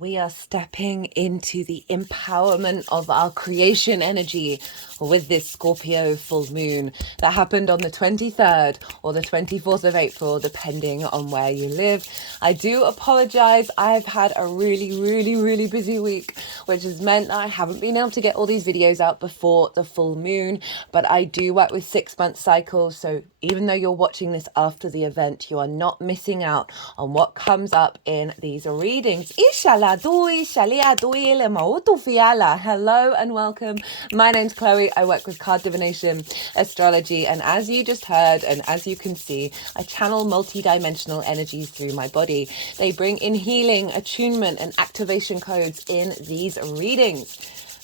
We are stepping into the empowerment of our creation energy with this Scorpio full moon that happened on the 23rd or the 24th of April, depending on where you live. I do apologize. I've had a really busy week, which has meant that I haven't been able to get all these videos out before the full moon, but I do work with 6-month cycles. So even though you're watching this after the event, you are not missing out on what comes up in these readings. Hello and welcome. My name's Chloe. I work with card divination, astrology, and as you just heard and as you can see, I channel multi-dimensional energies through my body. They bring in healing, attunement, and activation codes in these readings.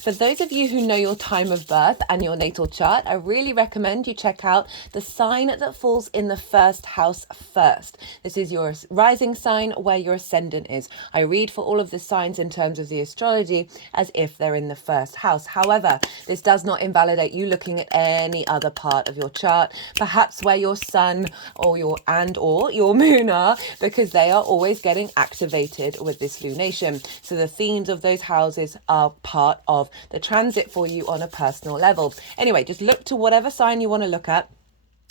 For those of you who know your time of birth and your natal chart, I really recommend you check out the sign that falls in the first house first. This is your rising sign where your ascendant is. I read for all of the signs in terms of the astrology as if they're in the first house. However, this does not invalidate you looking at any other part of your chart, perhaps where your sun or your moon are, because they are always getting activated with this lunation. So the themes of those houses are part of the transit for you on a personal level. Anyway, just look to whatever sign you want to look at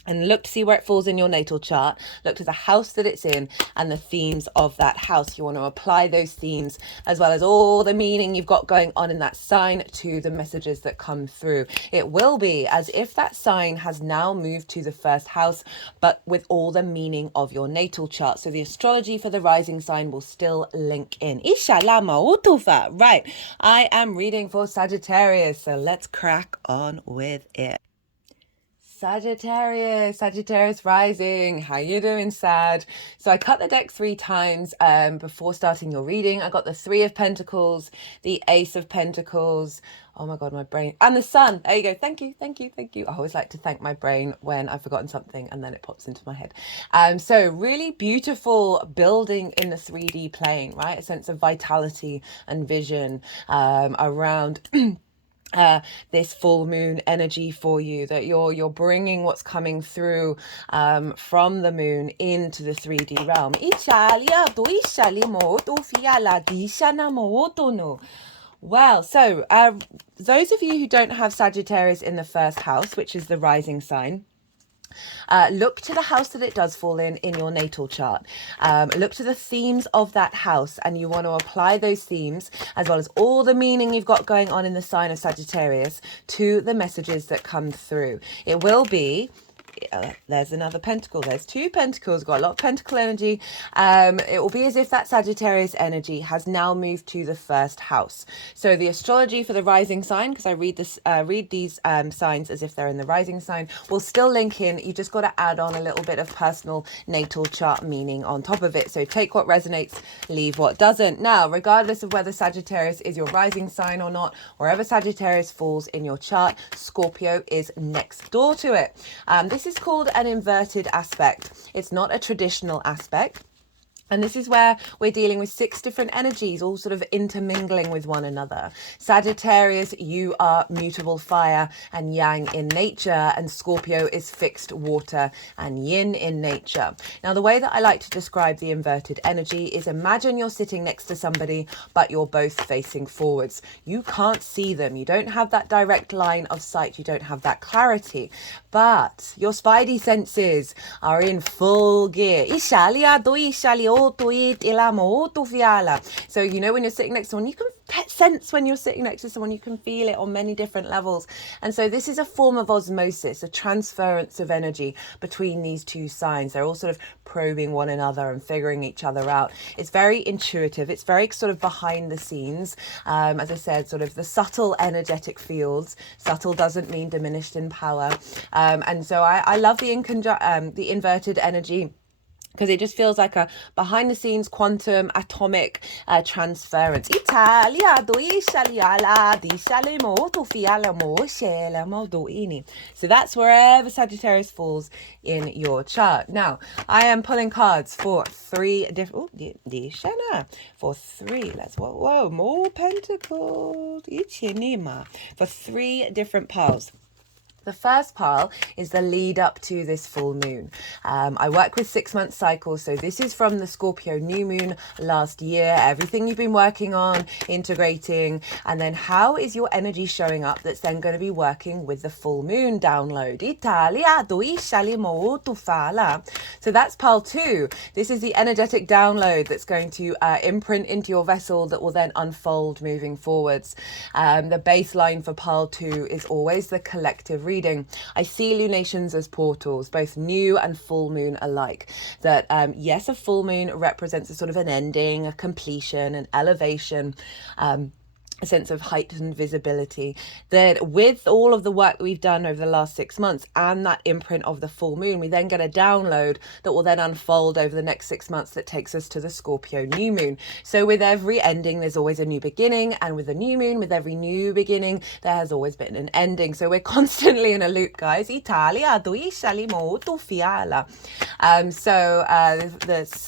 and look to see where it falls in your natal chart. Look to the house that it's in and the themes of that house. You want to apply those themes as well as all the meaning you've got going on in that sign to the messages that come through. It will be as if that sign has now moved to the first house, but with all the meaning of your natal chart. So the astrology for the rising sign will still link in. Right, I am reading for Sagittarius, so let's crack on with it. Sagittarius rising. How you doing, Sag? So I cut the deck 3 times before starting your reading. I got the 3 of Pentacles, the Ace of Pentacles. Oh my God, my brain. And the Sun. There you go. Thank you. I always like to thank my brain when I've forgotten something and then it pops into my head. So really beautiful building in the 3D plane, right? A sense of vitality and vision around this full moon energy for you, that you're bringing what's coming through from the moon into the 3D realm. Well, so those of you who don't have Sagittarius in the first house, which is the rising sign, look to the house that it does fall in your natal chart. Look to the themes of that house, and you want to apply those themes as well as all the meaning you've got going on in the sign of Sagittarius to the messages that come through. It will be there's another pentacle, there's 2 pentacles, got a lot of pentacle energy. It will be as if that Sagittarius energy has now moved to the first house. So the astrology for the rising sign, because I read these signs as if they're in the rising sign, will still link in. You just got to add on a little bit of personal natal chart meaning on top of it. So take what resonates, leave what doesn't. Now, regardless of whether Sagittarius is your rising sign or not, wherever Sagittarius falls in your chart, Scorpio is next door to it. This is called an inverted aspect. It's not a traditional aspect. And this is where we're dealing with 6 different energies, all sort of intermingling with one another. Sagittarius, you are mutable fire and yang in nature, and Scorpio is fixed water and yin in nature. Now, the way that I like to describe the inverted energy is imagine you're sitting next to somebody, but you're both facing forwards. You can't see them. You don't have that direct line of sight. You don't have that clarity, but your spidey senses are in full gear. So you know when you're sitting next to someone, you can sense when you're sitting next to someone, you can feel it on many different levels. And so this is a form of osmosis, a transference of energy between these 2 signs. They're all sort of probing one another and figuring each other out. It's very intuitive. It's very sort of behind the scenes. As I said, sort of the subtle energetic fields. Subtle doesn't mean diminished in power. And so I love the inverted energy, because it just feels like a behind the scenes quantum atomic transference. So that's wherever Sagittarius falls in your chart. Now, I am pulling cards for 3 different, more pentacles, for 3 different piles. The first pile is the lead up to this full moon. I work with 6-month cycles, so this is from the Scorpio new moon last year, everything you've been working on, integrating, and then how is your energy showing up that's then going to be working with the full moon download. So that's pile 2. This is the energetic download that's going to imprint into your vessel that will then unfold moving forwards. The baseline for pile 2 is always the collective reading. I see lunations as portals, both new and full moon alike. That yes, a full moon represents a sort of an ending, a completion, an elevation, a sense of heightened visibility. That with all of the work that we've done over the last 6 months and that imprint of the full moon, we then get a download that will then unfold over the next 6 months that takes us to the Scorpio new moon. So with every ending, there's always a new beginning, and with the new moon, with every new beginning, there has always been an ending. So we're constantly in a loop, guys. Italia, the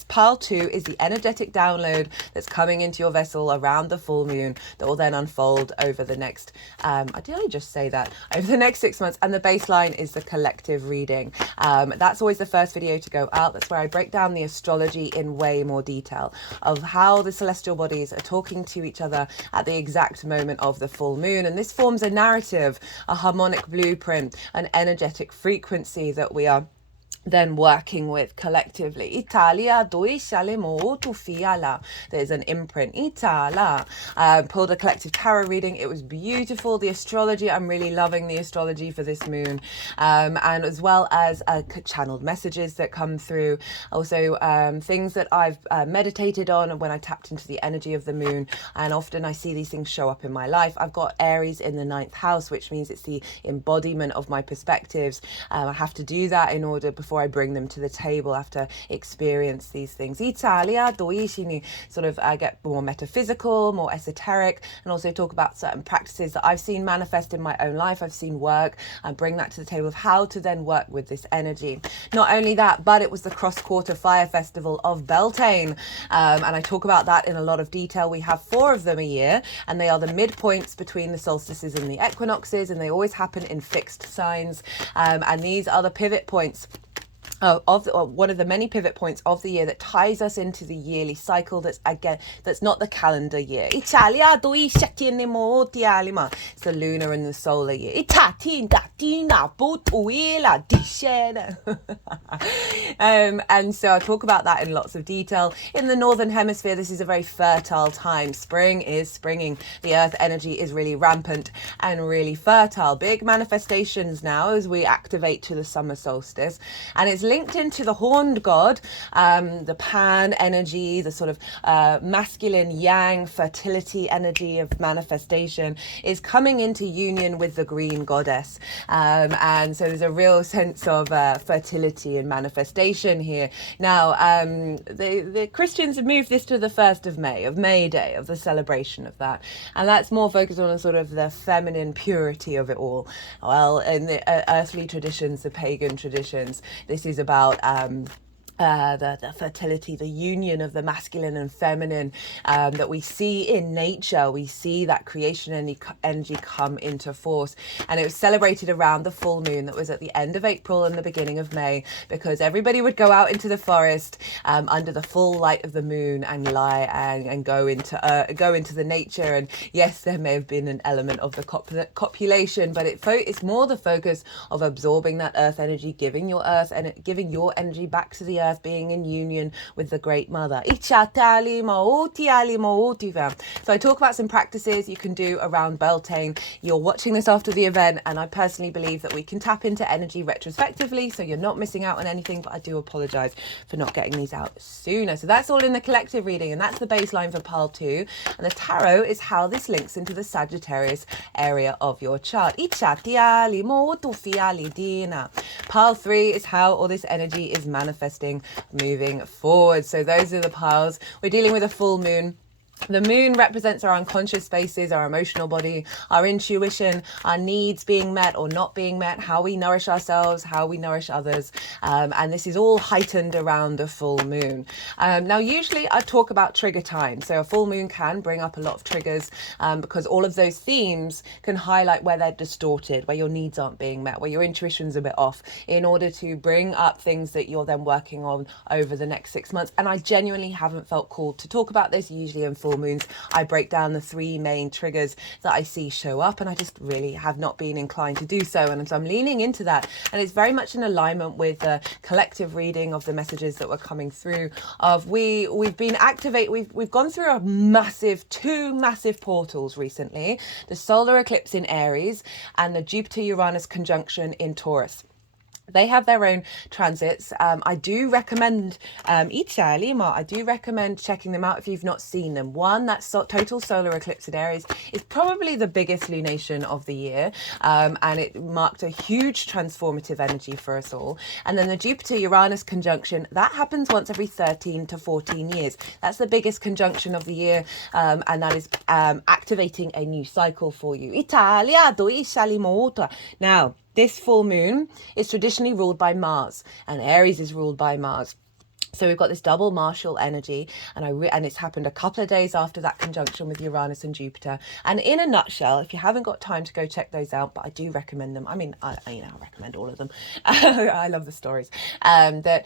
pile 2 is the energetic download that's coming into your vessel around the full moon that will then unfold over the next, did I just say that? Over the next 6 months, and the baseline is the collective reading. That's always the first video to go out. That's where I break down the astrology in way more detail of how the celestial bodies are talking to each other at the exact moment of the full moon. And this forms a narrative, a harmonic blueprint, an energetic frequency that we are then working with collectively. Italia, there's an imprint. Italia. Pulled a collective tarot reading. It was beautiful. The astrology, I'm really loving the astrology for this moon. And as well as channeled messages that come through. Also things that I've meditated on when I tapped into the energy of the moon. And often I see these things show up in my life. I've got Aries in the 9th house, which means it's the embodiment of my perspectives. I have to do that in order before I bring them to the table after experience these things. Italia, sort of get more metaphysical, more esoteric, and also talk about certain practices that I've seen manifest in my own life. I've seen work and bring that to the table of how to then work with this energy. Not only that, but it was the cross-quarter fire festival of Beltane, and I talk about that in a lot of detail. We have 4 of them a year, and they are the midpoints between the solstices and the equinoxes, and they always happen in fixed signs, and these are the pivot points one of the many pivot points of the year that ties us into the yearly cycle. That's not the calendar year. It's the lunar and the solar year. And so I'll talk about that in lots of detail. In the northern hemisphere, this is a very fertile time. Spring is springing. The earth energy is really rampant and really fertile. Big manifestations now as we activate to the summer solstice, and it's linked into the horned god, the Pan energy, the sort of masculine yang fertility energy of manifestation is coming into union with the green goddess, and so there's a real sense of fertility and manifestation here. Now the Christians have moved this to the 1st of May Day, of the celebration of that, and that's more focused on a sort of the feminine purity of it all. Well, in the earthly traditions, the pagan traditions, this is about the fertility, the union of the masculine and feminine that we see in nature. We see that creation energy come into force, and it was celebrated around the full moon that was at the end of April and the beginning of May, because everybody would go out into the forest under the full light of the moon and lie and go into the nature. And yes, there may have been an element of the copulation, but it's more the focus of absorbing that earth energy, giving your energy back to the earth, being in union with the Great Mother. So I talk about some practices you can do around Beltane. You're watching this after the event, and I personally believe that we can tap into energy retrospectively, so you're not missing out on anything, but I do apologize for not getting these out sooner. So that's all in the collective reading, and that's the baseline for pile 2. And the tarot is how this links into the Sagittarius area of your chart. Pile 3 is how all this energy is manifesting moving forward. So those are the piles. We're dealing with a full moon. The moon represents our unconscious spaces, our emotional body, our intuition, our needs being met or not being met, how we nourish ourselves, how we nourish others. And this is all heightened around the full moon. Now, usually I talk about trigger time. So a full moon can bring up a lot of triggers because all of those themes can highlight where they're distorted, where your needs aren't being met, where your intuition's a bit off, in order to bring up things that you're then working on over the next 6 months. And I genuinely haven't felt called to talk about this. Usually in full moons, I break down the 3 main triggers that I see show up, and I just really have not been inclined to do so. And so I'm leaning into that, and it's very much in alignment with the collective reading of the messages that were coming through. Of we've gone through a massive 2 massive portals recently: the solar eclipse in Aries and the Jupiter Uranus conjunction in Taurus. They have their own transits. I do recommend I do recommend checking them out if you've not seen them. One, that total solar eclipse in Aries is probably the biggest lunation of the year, and it marked a huge transformative energy for us all. And then the Jupiter Uranus conjunction, that happens once every 13 to 14 years. That's the biggest conjunction of the year, and that is activating a new cycle for you. Now, this full moon is traditionally ruled by Mars, and Aries is ruled by Mars. So we've got this double martial energy, and it's happened a couple of days after that conjunction with Uranus and Jupiter. And in a nutshell, if you haven't got time to go check those out, but I do recommend them. I mean, I recommend all of them. I love the stories. That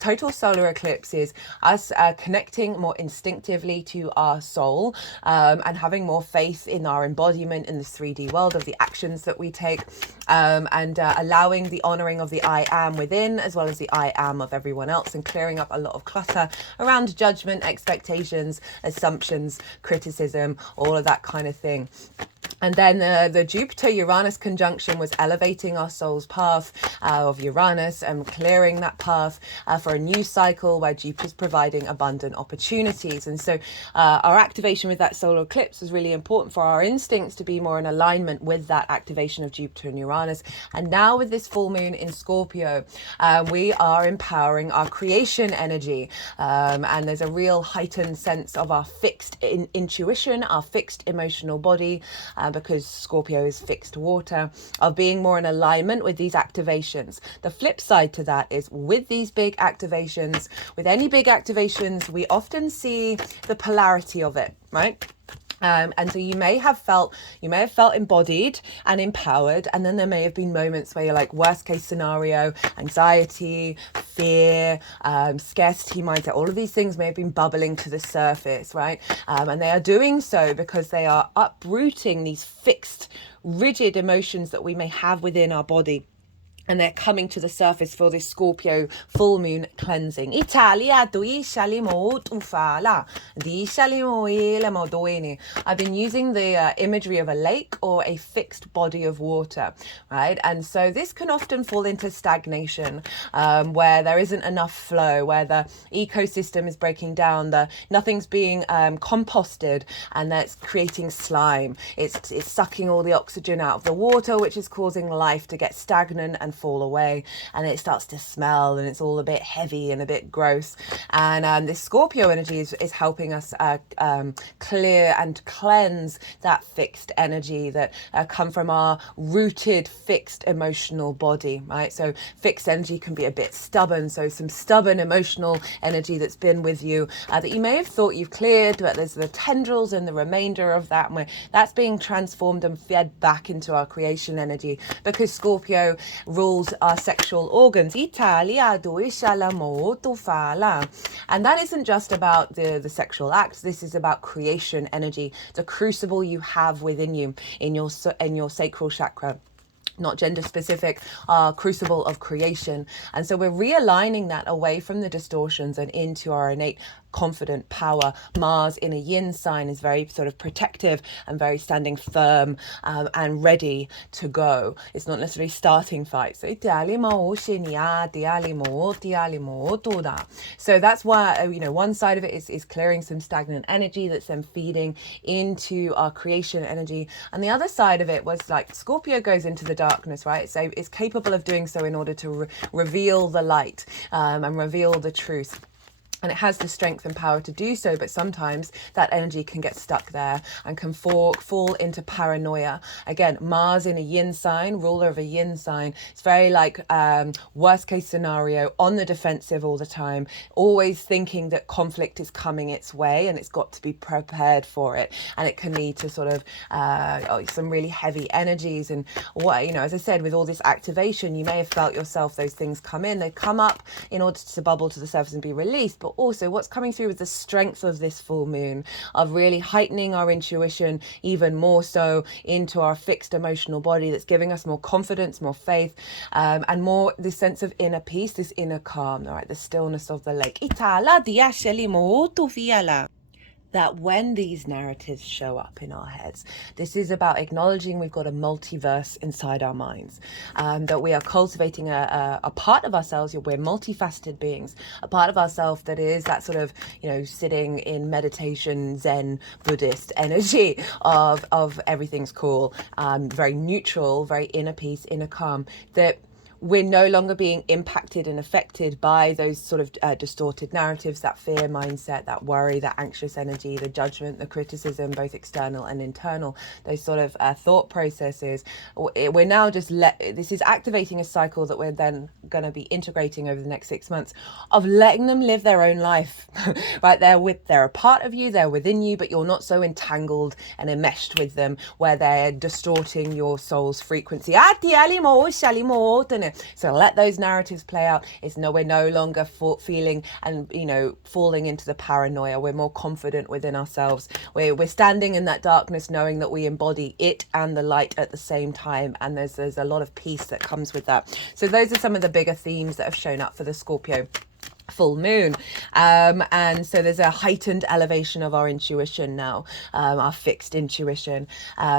total solar eclipse is us connecting more instinctively to our soul, and having more faith in our embodiment in this 3D world of the actions that we take, and allowing the honoring of the I am within as well as the I am of everyone else, and clearing up a lot of clutter around judgment, expectations, assumptions, criticism, all of that kind of thing. And then the Jupiter-Uranus conjunction was elevating our soul's path of Uranus and clearing that path for a new cycle where Jupiter's providing abundant opportunities. And so our activation with that solar eclipse was really important for our instincts to be more in alignment with that activation of Jupiter and Uranus. And now with this full moon in Scorpio, we are empowering our creation energy. And there's a real heightened sense of our fixed intuition, our fixed emotional body, because Scorpio is fixed water, of being more in alignment with these activations. The flip side to that is with these big activations, with any big activations, we often see the polarity of it, right? And so you may have felt embodied and empowered, and then there may have been moments where you're like, worst case scenario, anxiety, fear, scarcity mindset, all of these things may have been bubbling to the surface, right? And they are doing so because they are uprooting these fixed, rigid emotions that we may have within our body. And they're coming to the surface for this Scorpio full moon cleansing. I've been using the imagery of a lake or a fixed body of water, right? And so this can often fall into stagnation, where there isn't enough flow, where the ecosystem is breaking down, nothing's being composted, and that's creating slime. It's sucking all the oxygen out of the water, which is causing life to get stagnant and fall away, and it starts to smell, and it's all a bit heavy and a bit gross. And this Scorpio energy is helping us clear and cleanse that fixed energy that come from our rooted fixed emotional body, right? So fixed energy can be a bit stubborn, so some stubborn emotional energy that's been with you that you may have thought you've cleared, but there's the tendrils and the remainder of that, where that's being transformed and fed back into our creation energy, because Scorpio rules our sexual organs. And that isn't just about the sexual act. This is about creation energy, the crucible you have within you in your sacral chakra. Not gender specific, crucible of creation. And so we're realigning that away from the distortions and into our innate confident power. Mars in a yin sign is very sort of protective and very standing firm, and ready to go. It's not necessarily starting fights. So that's why, one side of it is clearing some stagnant energy that's then feeding into our creation energy. And the other side of it was like Scorpio goes into the darkness, right? So it's capable of doing so in order to reveal the light, and reveal the truth. And it has the strength and power to do so, but sometimes that energy can get stuck there and can fall into paranoia. Again, Mars in a yin sign, ruler of a yin sign. It's very like worst case scenario, on the defensive all the time, always thinking that conflict is coming its way and it's got to be prepared for it. And it can lead to sort of some really heavy energies. And what, you know, as I said, with all this activation, you may have felt yourself, those things come in, they come up in order to bubble to the surface and be released. But also what's coming through with the strength of this full moon, of really heightening our intuition even more so into our fixed emotional body, that's giving us more confidence, more faith, and more this sense of inner peace, this inner calm, all right, the stillness of the lake. That when these narratives show up in our heads, this is about acknowledging we've got a multiverse inside our minds, that we are cultivating a part of ourselves, we're multifaceted beings, a part of ourselves that is that sort of, you know, sitting in meditation, Zen, Buddhist energy of everything's cool, very neutral, very inner peace, inner calm, that we're no longer being impacted and affected by those sort of distorted narratives, that fear mindset, that worry, that anxious energy, the judgment, the criticism, both external and internal, those sort of thought processes. We're now just this is activating a cycle that we're then going to be integrating over the next 6 months of letting them live their own life, right? They're a part of you, they're within you, but you're not so entangled and enmeshed with them where they're distorting your soul's frequency. So let those narratives play out. We're no longer feeling and, you know, falling into the paranoia. We're more confident within ourselves. We're standing in that darkness knowing that we embody it and the light at the same time. And there's a lot of peace that comes with that. So those are some of the bigger themes that have shown up for the Scorpio full moon, and so there's a heightened elevation of our intuition now, our fixed intuition.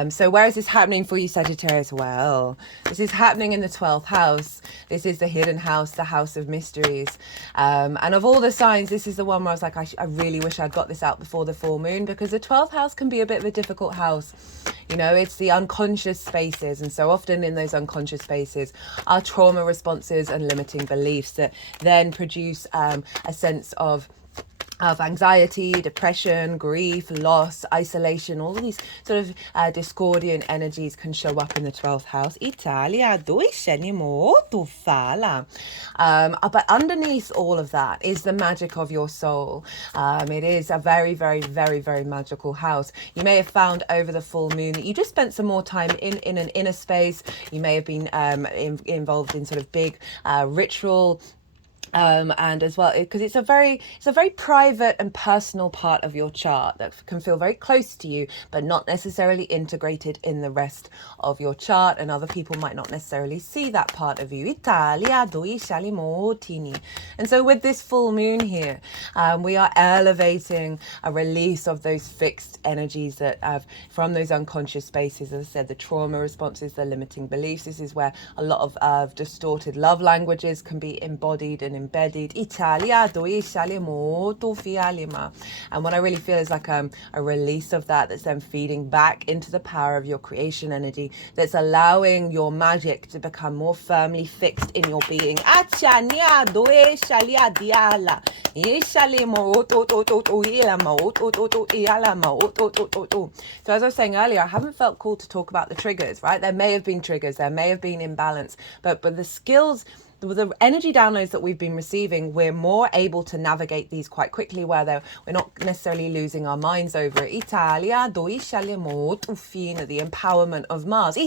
So where is this happening for you, Sagittarius? Well, this is happening in the 12th house. This is the hidden house, the house of mysteries, and of all the signs, this is the one where I was like, I really wish I'd got this out before the full moon, because the 12th house can be a bit of a difficult house. You know, it's the unconscious spaces, and so often in those unconscious spaces are trauma responses and limiting beliefs that then produce a sense of anxiety, depression, grief, loss, isolation. All of these sort of discordian energies can show up in the 12th house. But underneath all of that is the magic of your soul. It is a very, very, very, very magical house. You may have found over the full moon that you just spent some more time in an inner space. You may have been involved in sort of big ritual, and as well, because it's a very private and personal part of your chart that can feel very close to you, but not necessarily integrated in the rest of your chart, and other people might not necessarily see that part of you. And so with this full moon here, we are elevating a release of those fixed energies that have from those unconscious spaces. As I said, the trauma responses, the limiting beliefs. This is where a lot of distorted love languages can be embodied and embedded. And what I really feel is like a release of that's then feeding back into the power of your creation energy, that's allowing your magic to become more firmly fixed in your being. So as I was saying earlier, I haven't felt called to talk about the triggers, right? There may have been triggers, there may have been imbalance, but the skills, the energy downloads that we've been receiving, we're more able to navigate these quite quickly, where we're not necessarily losing our minds over it. The empowerment of Mars.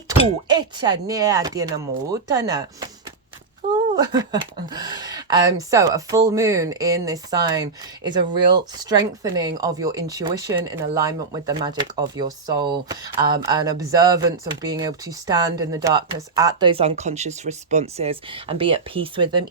So a full moon in this sign is a real strengthening of your intuition in alignment with the magic of your soul, an observance of being able to stand in the darkness at those unconscious responses and be at peace with them.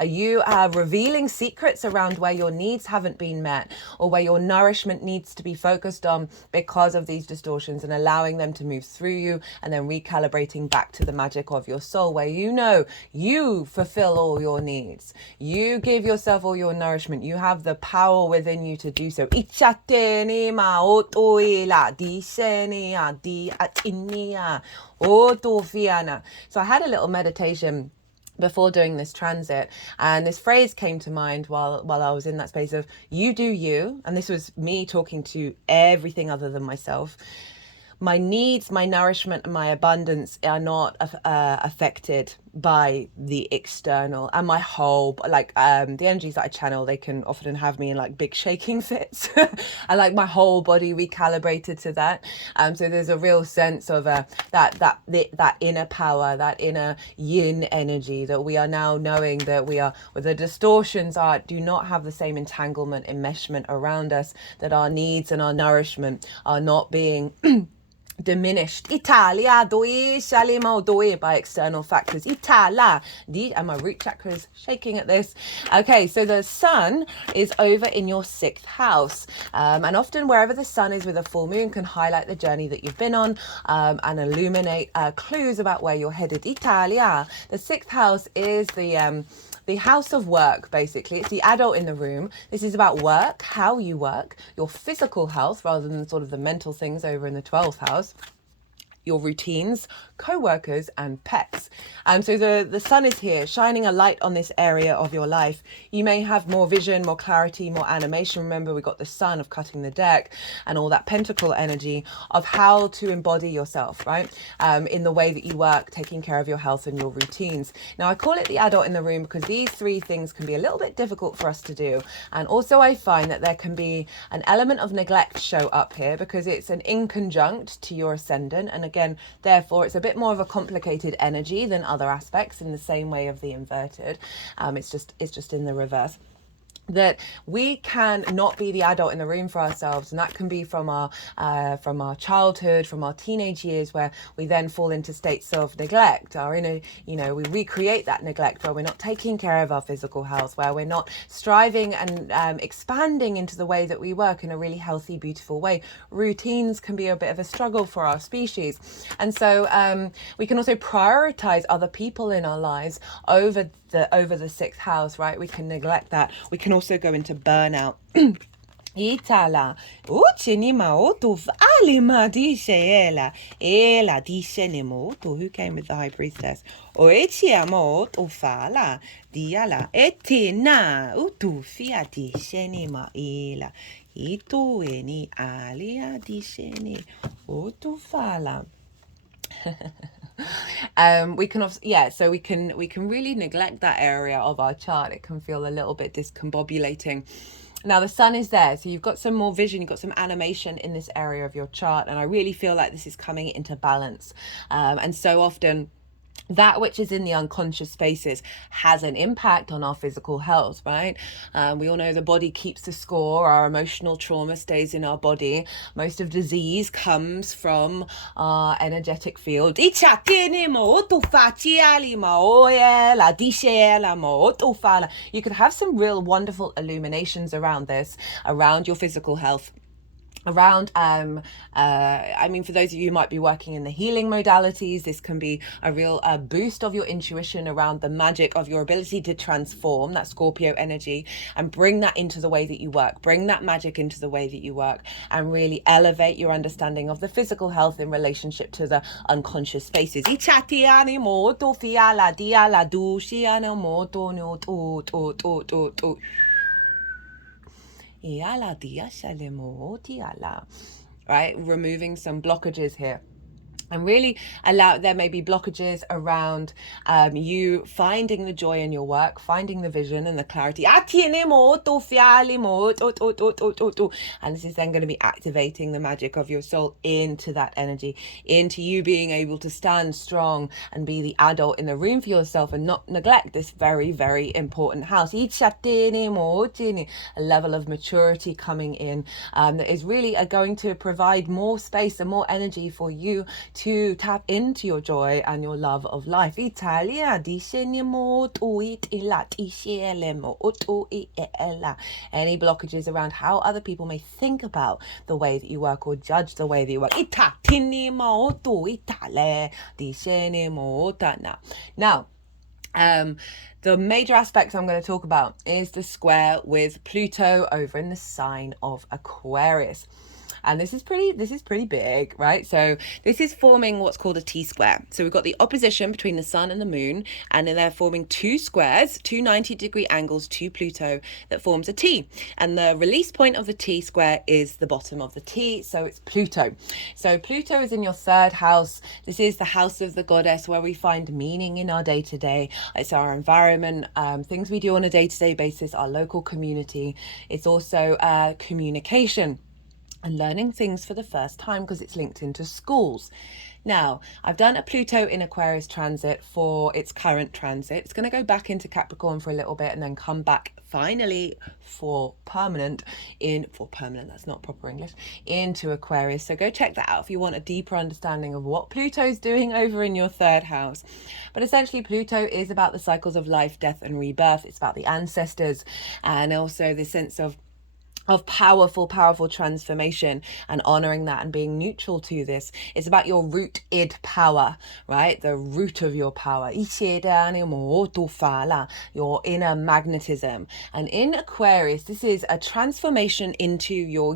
You are revealing secrets around where your needs haven't been met, or where your nourishment needs to be focused on because of these distortions, and allowing allowing them to move through you, and then recalibrating back to the magic of your soul, where you know you fulfill all your needs. You give yourself all your nourishment. You have the power within you to do so. So I had a little meditation before doing this transit, and this phrase came to mind while I was in that space of you do you, and this was me talking to everything other than myself. My needs, my nourishment, and my abundance are not affected by the external, and my whole, like, the energies that I channel, they can often have me in like big shaking fits. I like my whole body recalibrated to that. So there's a real sense of that inner power, that inner yin energy, that we are now knowing that we are, where the distortions are, do not have the same entanglement, enmeshment around us, that our needs and our nourishment are not being diminished by external factors. And my root chakra is shaking at this. Okay, so the sun is over in your 6th house, and often wherever the sun is with a full moon can highlight the journey that you've been on, and illuminate clues about where you're headed. The 6th house is the house of work, basically. It's the adult in the room. This is about work, how you work, your physical health, rather than sort of the mental things over in the 12th house, your routines, co-workers, and pets. So the sun is here, shining a light on this area of your life. You may have more vision, more clarity, more animation. Remember, we got the sun of cutting the deck and all that pentacle energy of how to embody yourself, right? In the way that you work, taking care of your health and your routines. Now, I call it the adult in the room because these 3 things can be a little bit difficult for us to do. And also I find that there can be an element of neglect show up here because it's an inconjunct to your ascendant. And again, therefore, it's a bit more of a complicated energy than other aspects, in the same way of the inverted. It's just in the reverse. That we can not be the adult in the room for ourselves, and that can be from our childhood, from our teenage years, where we then fall into states of neglect. We recreate that neglect where we're not taking care of our physical health, where we're not striving and expanding into the way that we work in a really healthy, beautiful way. Routines can be a bit of a struggle for our species, and so we can also prioritize other people in our lives over the 6th house, right? We can neglect that. We can also go into burnout. Itala, who came with the High Priestess? We can also, so we can really neglect that area of our chart. It can feel a little bit discombobulating. Now the sun is there, so you've got some more vision, you've got some animation in this area of your chart, and I really feel like this is coming into balance. And so often that which is in the unconscious spaces has an impact on our physical health, right? We all know the body keeps the score. Our emotional trauma stays in our body. Most of disease comes from our energetic field. You could have some real wonderful illuminations around this, around your physical health. Around, for those of you who might be working in the healing modalities, this can be a real boost of your intuition around the magic of your ability to transform that Scorpio energy and bring that into the way that you work, bring that magic into the way that you work, and really elevate your understanding of the physical health in relationship to the unconscious spaces. Right, removing some blockages here. And really there may be blockages around you finding the joy in your work, finding the vision and the clarity. And this is then going to be activating the magic of your soul into that energy, into you being able to stand strong and be the adult in the room for yourself and not neglect this very, very important house. A level of maturity coming in that is really going to provide more space and more energy for you to tap into your joy and your love of life. Italia, any blockages around how other people may think about the way that you work or judge the way that you work. Now, the major aspect I'm going to talk about is the square with Pluto over in the sign of Aquarius. And this is pretty big, right? So this is forming what's called a T-square. So we've got the opposition between the sun and the moon, and then they're forming two squares, two 90-degree angles to Pluto that forms a T. And the release point of the T-square is the bottom of the T, so it's Pluto. So Pluto is in your third house. This is the house of the goddess, where we find meaning in our day-to-day. It's our environment, things we do on a day-to-day basis, our local community. It's also communication and learning things for the first time, because it's linked into schools. Now, I've done a Pluto in Aquarius transit for its current transit. It's going to go back into Capricorn for a little bit and then come back finally for permanent, that's not proper English, into Aquarius. So go check that out if you want a deeper understanding of what Pluto's doing over in your third house. But essentially, Pluto is about the cycles of life, death and rebirth. It's about the ancestors, and also the sense of powerful transformation and honoring that and being neutral to this. It's about your root id power, right? The root of your power, your inner magnetism. And in Aquarius, this is a transformation into your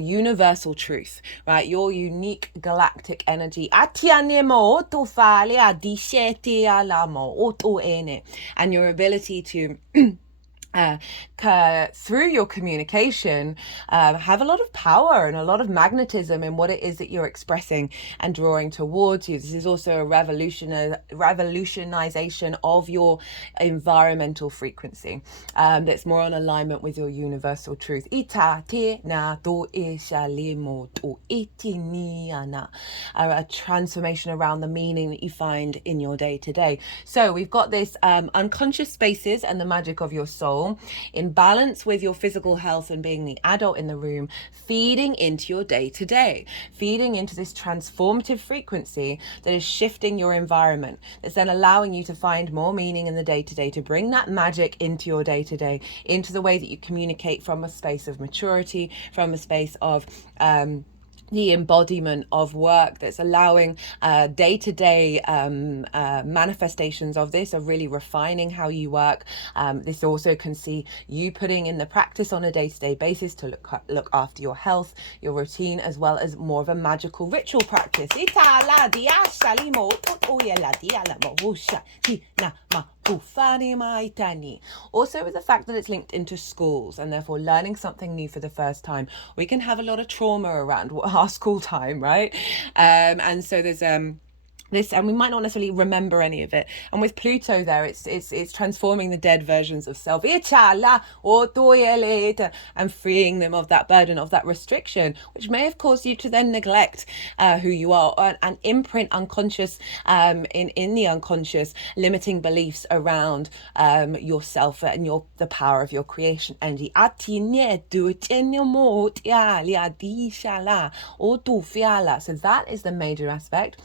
universal truth, right? Your unique galactic energy, and your ability to through your communication, have a lot of power and a lot of magnetism in what it is that you're expressing and drawing towards you. This is also a revolutionization of your environmental frequency, that's more on alignment with your universal truth. A transformation around the meaning that you find in your day-to-day. So we've got this unconscious spaces and the magic of your soul in balance with your physical health and being the adult in the room, feeding into your day-to-day, feeding into this transformative frequency that is shifting your environment, that's then allowing you to find more meaning in the day-to-day, to bring that magic into your day-to-day, into the way that you communicate from a space of maturity, from a space of the embodiment of work that's allowing day-to-day manifestations of this, of really refining how you work. This also can see you putting in the practice on a day-to-day basis to look after your health, your routine, as well as more of a magical ritual practice. Also, with the fact that it's linked into schools and therefore learning something new for the first time, we can have a lot of trauma around our school time, right? And so there's this, and we might not necessarily remember any of it. And with Pluto there, it's transforming the dead versions of self and freeing them of that burden, of that restriction, which may have caused you to then neglect who you are, and imprint unconscious in the unconscious limiting beliefs around yourself and the power of your creation energy. So that is the major aspect.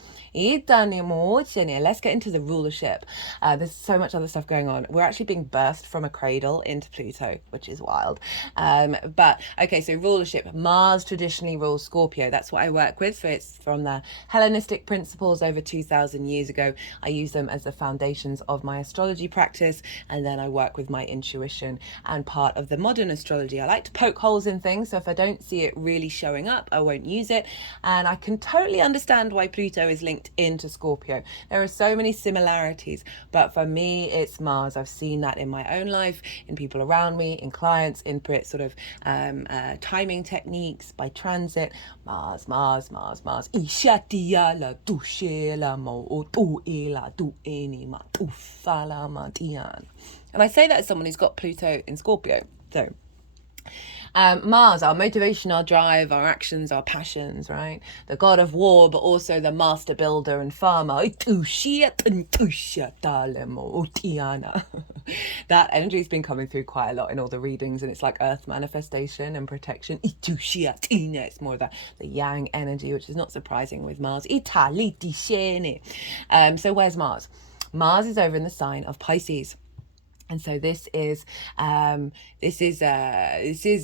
Let's get into the rulership. There's so much other stuff going on. We're actually being birthed from a cradle into Pluto, which is wild. But okay, so rulership. Mars traditionally rules Scorpio. That's what I work with. So it's from the Hellenistic principles over 2,000 years ago. I use them as the foundations of my astrology practice, and then I work with my intuition and part of the modern astrology. I like to poke holes in things, so if I don't see it really showing up, I won't use it. And I can totally understand why Pluto is linked into Scorpio. There are so many similarities, but for me it's Mars. I've seen that in my own life, in people around me, in clients, in sort of timing techniques by transit. Mars. And I say that as someone who's got Pluto in Scorpio. So Mars, our motivation, our drive, our actions, our passions, right? The god of war, but also the master builder and farmer. That energy's been coming through quite a lot in all the readings, and it's like earth manifestation and protection. It's more of the yang energy, which is not surprising with Mars. So where's Mars? Mars is over in the sign of Pisces. And so this is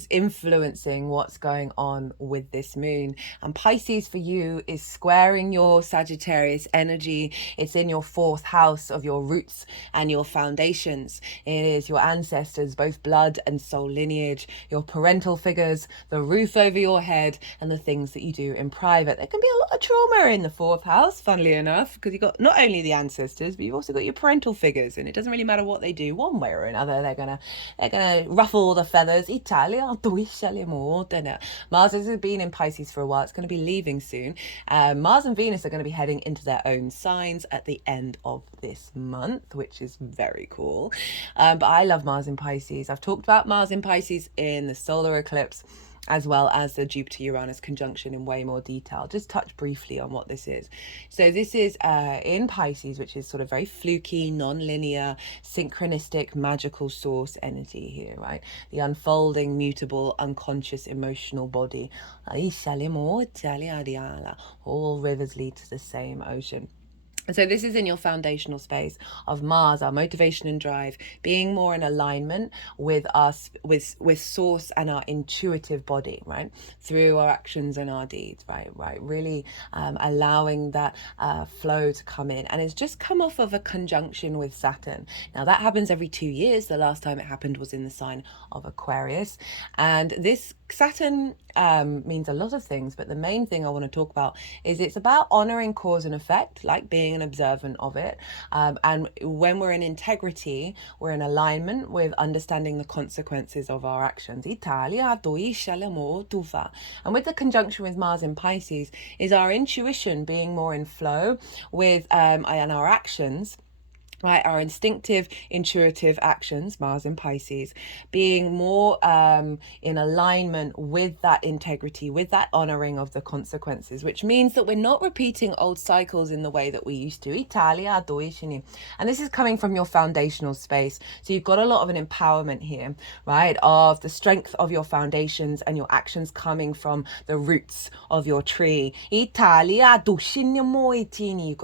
influencing what's going on with this moon. And Pisces for you is squaring your Sagittarius energy. It's in your 4th house of your roots and your foundations. It is your ancestors, both blood and soul lineage, your parental figures, the roof over your head, and the things that you do in private. There can be a lot of trauma in the 4th house, funnily enough, because you've got not only the ancestors, but you've also got your parental figures, and it doesn't really matter what they do. One way or another, they're gonna ruffle the feathers. Mars has been in Pisces for a while. It's going to be leaving soon. Mars and Venus are going to be heading into their own signs at the end of this month, which is very cool. But I love Mars in Pisces. I've talked about Mars in Pisces in the solar eclipse, as well as the Jupiter-Uranus conjunction in way more detail. Just touch briefly on what this is. So this is in Pisces, which is sort of very fluky, non-linear, synchronistic, magical source energy here, right? The unfolding, mutable, unconscious, emotional body. All rivers lead to the same ocean. And so this is in your foundational space of Mars, our motivation and drive, being more in alignment with us, with source and our intuitive body, right? Through our actions and our deeds, right? Really allowing that flow to come in. And it's just come off of a conjunction with Saturn. Now that happens every 2 years. The last time it happened was in the sign of Aquarius. And this Saturn means a lot of things, but the main thing I want to talk about is it's about honoring cause and effect, like being an observant of it. And when we're in integrity, we're in alignment with understanding the consequences of our actions. And with the conjunction with Mars in Pisces is our intuition being more in flow with and our actions, right? Our instinctive, intuitive actions, Mars in Pisces, being more in alignment with that integrity, with that honoring of the consequences, which means that we're not repeating old cycles in the way that we used to. And this is coming from your foundational space. So you've got a lot of an empowerment here, right? Of the strength of your foundations and your actions coming from the roots of your tree. You've got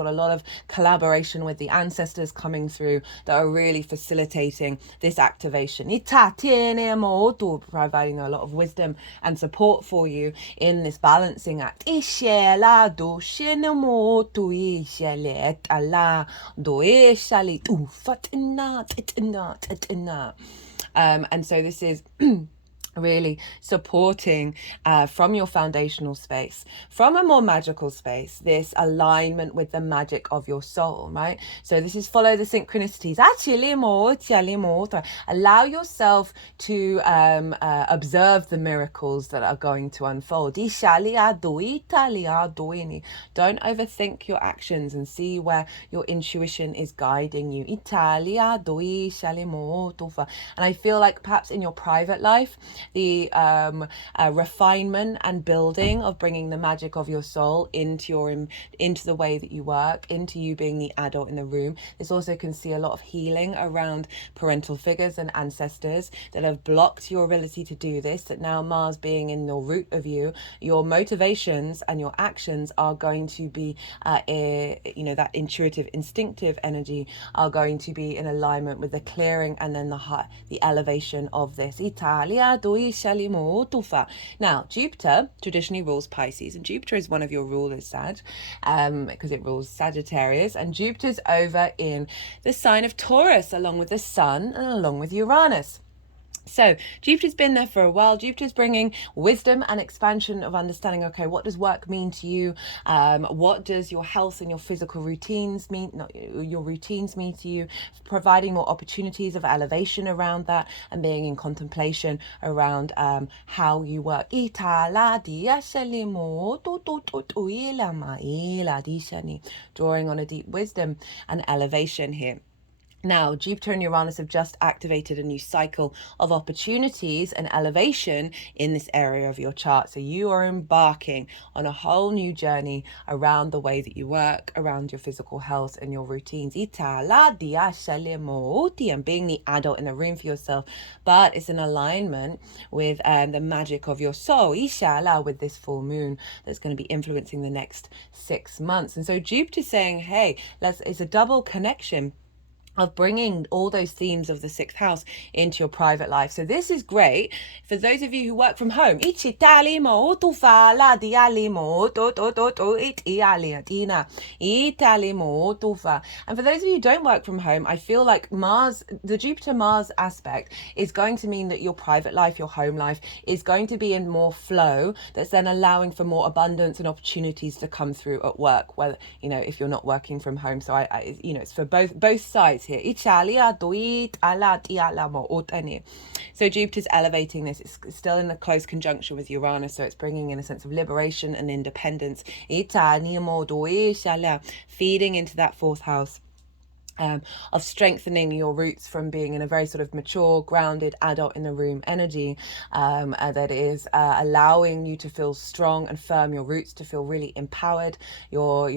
a lot of collaboration with the ancestors coming through that are really facilitating this activation, providing a lot of wisdom and support for you in this balancing act. And so this is really supporting from your foundational space, from a more magical space, this alignment with the magic of your soul, right? So this is follow the synchronicities. Allow yourself to observe the miracles that are going to unfold. Don't overthink your actions and see where your intuition is guiding you. And I feel like perhaps in your private life, the refinement and building of bringing the magic of your soul into the way that you work, into you being the adult in the room. This also can see a lot of healing around parental figures and ancestors that have blocked your ability to do this, that now Mars being in the root of you, your motivations and your actions are going to be that intuitive, instinctive energy are going to be in alignment with the clearing and then the elevation of this. Now, Jupiter traditionally rules Pisces, and Jupiter is one of your rulers, Sag, because it rules Sagittarius, and Jupiter's over in the sign of Taurus, along with the Sun and along with Uranus. So Jupiter's been there for a while. Jupiter's bringing wisdom and expansion of understanding, okay, what does work mean to you? What does your health and your physical routines mean? Your routines mean to you? Providing more opportunities of elevation around that and being in contemplation around how you work. Drawing on a deep wisdom and elevation here. Now, Jupiter and Uranus have just activated a new cycle of opportunities and elevation in this area of your chart. So you are embarking on a whole new journey around the way that you work, around your physical health and your routines. And being the adult in the room for yourself, but it's in alignment with the magic of your soul, with this full moon that's going to be influencing the next 6 months. And so Jupiter's saying, hey, it's a double connection of bringing all those themes of the 6th house into your private life. So this is great for those of you who work from home. And for those of you who don't work from home, I feel like Mars, the Jupiter-Mars aspect is going to mean that your private life, your home life is going to be in more flow, that's then allowing for more abundance and opportunities to come through at work, whether, if you're not working from home. So I it's for both sides here. So Jupiter's elevating this. It's still in a close conjunction with Uranus, so it's bringing in a sense of liberation and independence, feeding into that 4th house. Of strengthening your roots from being in a very sort of mature, grounded, adult in the room energy that is allowing you to feel strong and firm, your roots to feel really empowered, your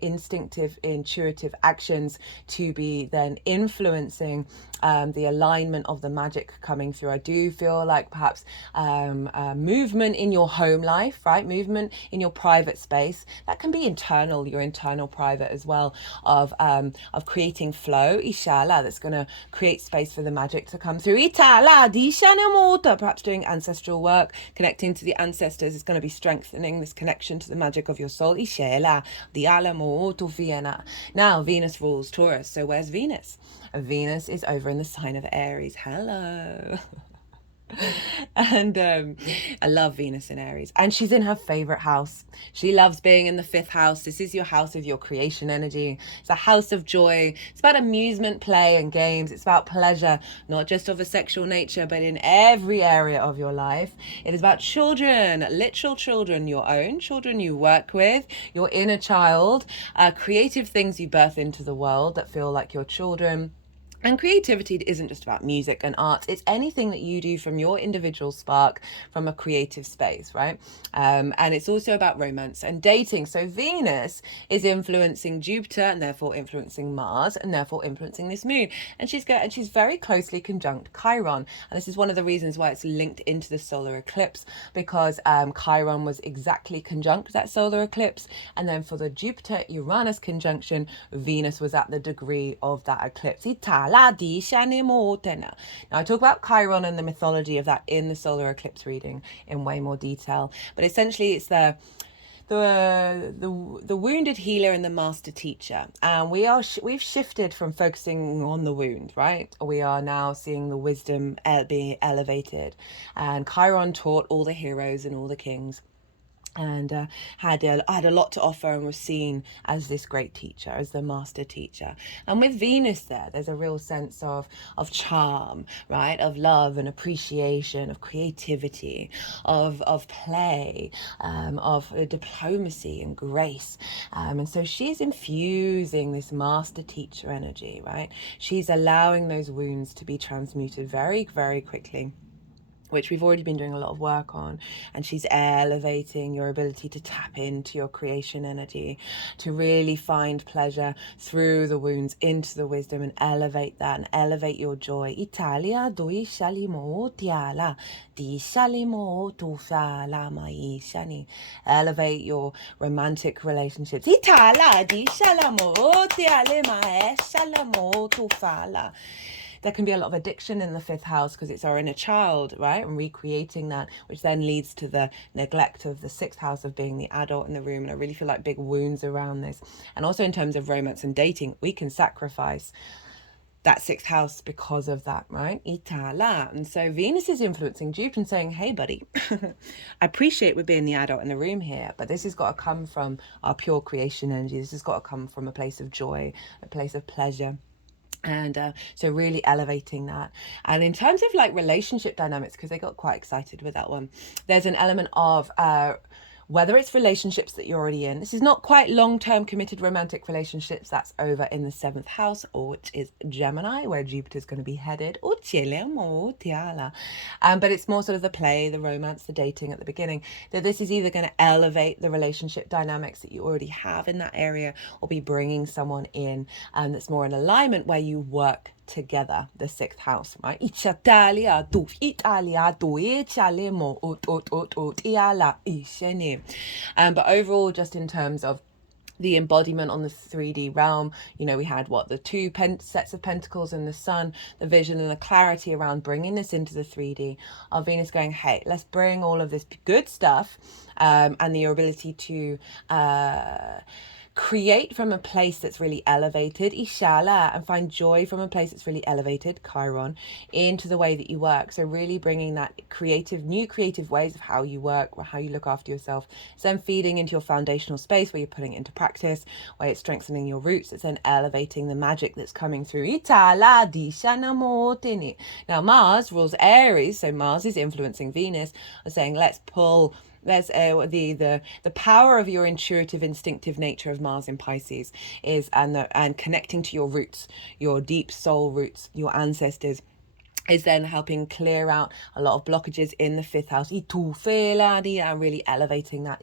instinctive, intuitive actions to be then influencing the alignment of the magic coming through. I do feel like perhaps movement in your home life, right? Movement in your private space. That can be internal, your internal private as well, of creating flow, that's going to create space for the magic to come through. Perhaps doing ancestral work, connecting to the ancestors is going to be strengthening this connection to the magic of your soul. Now, Venus rules Taurus. So where's Venus? Venus is over in the sign of Aries. Hello. And I love Venus in Aries, and she's in her favorite house. She loves being in the 5th house. This is your house of your creation energy. It's a house of joy. It's about amusement, play and games. It's about pleasure, not just of a sexual nature, but in every area of your life. It is about children, literal children, your own children you work with, your inner child, creative things you birth into the world that feel like your children. And creativity isn't just about music and art. It's anything that you do from your individual spark, from a creative space, right? And it's also about romance and dating. So Venus is influencing Jupiter and therefore influencing Mars and therefore influencing this moon. And she's very closely conjunct Chiron. And this is one of the reasons why it's linked into the solar eclipse, because Chiron was exactly conjunct that solar eclipse. And then for the Jupiter-Uranus conjunction, Venus was at the degree of that eclipse. Now, I talk about Chiron and the mythology of that in the solar eclipse reading in way more detail. But essentially, it's the wounded healer and the master teacher. And we've shifted from focusing on the wound, right? We are now seeing the wisdom being elevated. And Chiron taught all the heroes and all the kings, and had a lot to offer and was seen as this great teacher, as the master teacher. And with Venus there's a real sense of charm, right? Of love and appreciation, of creativity, of play, of diplomacy and grace. And so she's infusing this master teacher energy, right? She's allowing those wounds to be transmuted very, very quickly, which we've already been doing a lot of work on. And she's elevating your ability to tap into your creation energy, to really find pleasure through the wounds into the wisdom and elevate that and elevate your joy. Italia doi shalimo tiala di shalimo tu fala mai shani. Elevate your romantic relationships. Italia di shalamo tiale mai shalamo tu fala. There can be a lot of addiction in the 5th house because it's our inner child, right? And recreating that, which then leads to the neglect of the 6th house of being the adult in the room. And I really feel like big wounds around this. And also in terms of romance and dating, we can sacrifice that 6th house because of that, right? Itala. And so Venus is influencing Jupiter and saying, hey, buddy, I appreciate we're being the adult in the room here, but this has got to come from our pure creation energy. This has got to come from a place of joy, a place of pleasure. And so really elevating that. And in terms of like relationship dynamics, because they got quite excited with that one, there's an element of whether it's relationships that you're already in. This is not quite long-term committed romantic relationships. That's over in the 7th house, or which is Gemini, where Jupiter's going to be headed. But it's more sort of the play, the romance, the dating at the beginning. That this is either going to elevate the relationship dynamics that you already have in that area, or be bringing someone in that's more in alignment where you work together, the 6th house, right? But overall, just in terms of the embodiment on the 3D realm, you know, we had the two sets of pentacles and the sun, the vision and the clarity around bringing this into the 3D. Our Venus going, hey, let's bring all of this good stuff and your ability to create from a place that's really elevated, Ishala, and find joy from a place that's really elevated, Chiron, into the way that you work. So really bringing that new creative ways of how you work, or how you look after yourself. It's then feeding into your foundational space where you're putting it into practice, where it's strengthening your roots. It's then elevating the magic that's coming through. Now Mars rules Aries, so Mars is influencing Venus, are saying let's pull. There's the power of your intuitive, instinctive nature of Mars in Pisces is and connecting to your roots, your deep soul roots, your ancestors, is then helping clear out a lot of blockages in the 5th house, and really elevating that.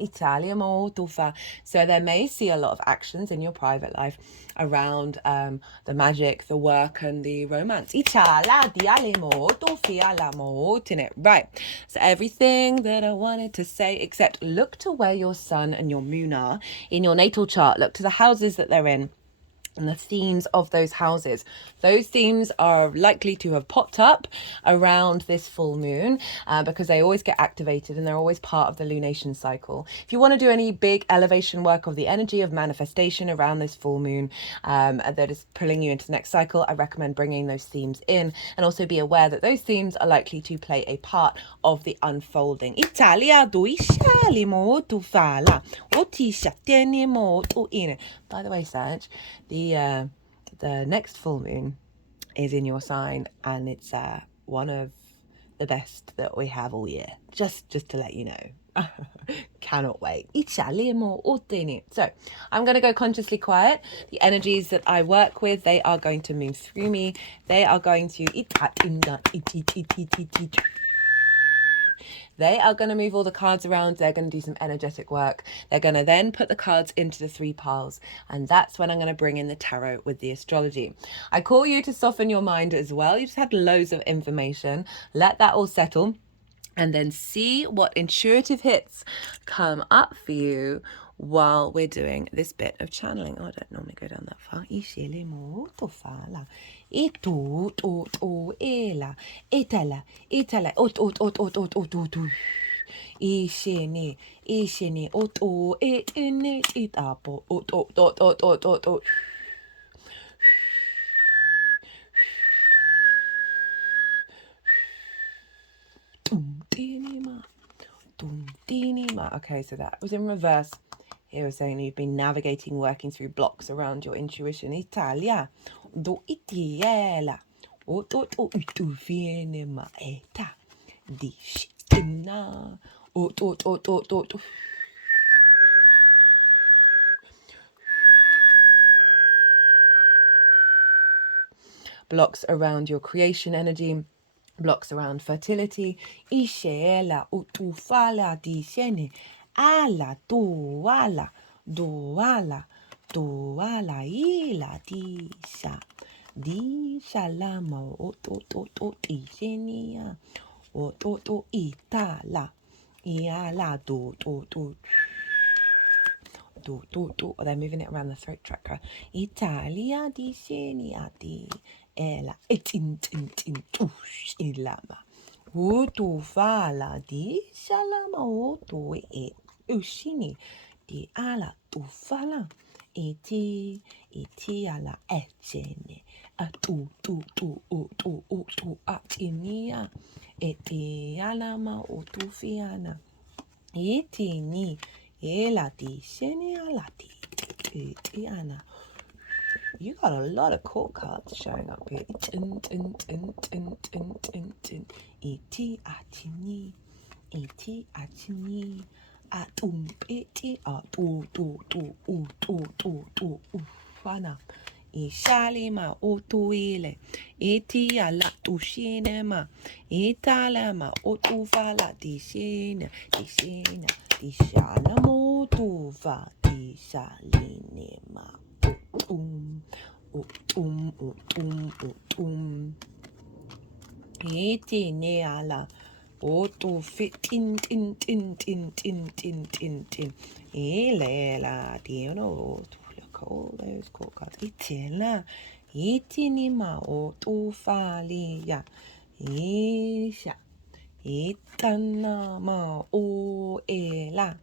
So there may see a lot of actions in your private life around the magic, the work, and the romance. Right. So everything that I wanted to say, except look to where your sun and your moon are in your natal chart. Look to the houses that they're in and the themes of those houses. Those themes are likely to have popped up around this full moon because they always get activated and they're always part of the lunation cycle. If you want to do any big elevation work of the energy of manifestation around this full moon that is pulling you into the next cycle, I recommend bringing those themes in, and also be aware that those themes are likely to play a part of the unfolding. By the way, Sag, the next full moon is in your sign, and it's one of the best that we have all year. Just to let you know. Cannot wait. So I'm going to go consciously quiet. The energies that I work with, they are going to move through me. They are going to They are going to move all the cards around. They're going to do some energetic work. They're going to then put the cards into the 3 piles. And that's when I'm going to bring in the tarot with the astrology. I call you to soften your mind as well. You just had loads of information. Let that all settle. And then see what intuitive hits come up for you while we're doing this bit of channeling. Oh, I don't normally go down that far. Okay, so that was in reverse. Here we're saying you've been navigating, working through blocks around your intuition. Italia. Do itiela. O to itu viene maeta. Di shina. O to. Blocks around your creation energy. Blocks around fertility. Isheela utufala dishene. Ala duala. Duala. Duala ila disha. Disha lama o dishenia. O itala. Iala do. They're moving it around the throat chakra. Italia di senia di ela etin tush ilama. Utu fala di salama utu e ushini di ala tu fala iti ala echene atu atinia eti alama utu fiana itini elati sheni alati itiana. You got a lot of court cards showing up here. Iti atini atum iti atu tu fana. Ishalima otuile iti ala tushinema italama otufala dishina dishana motuva dishalinema iti ne ala otu fit tin ilela diano. All those court cards. Itila, itinima o tufalia, isha, itanama o elama,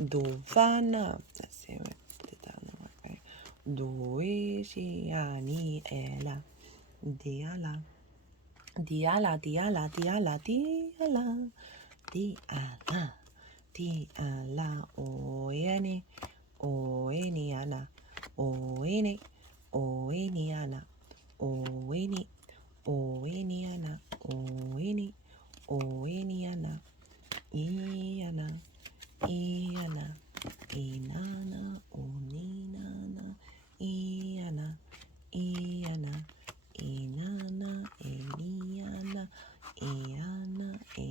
dovana. Let's see if I put it down the right way. Doisiani ela, diala, Di ala oeni ana oeni ana oeni ana oeni ana iana inana oninana iana inana eniana eniana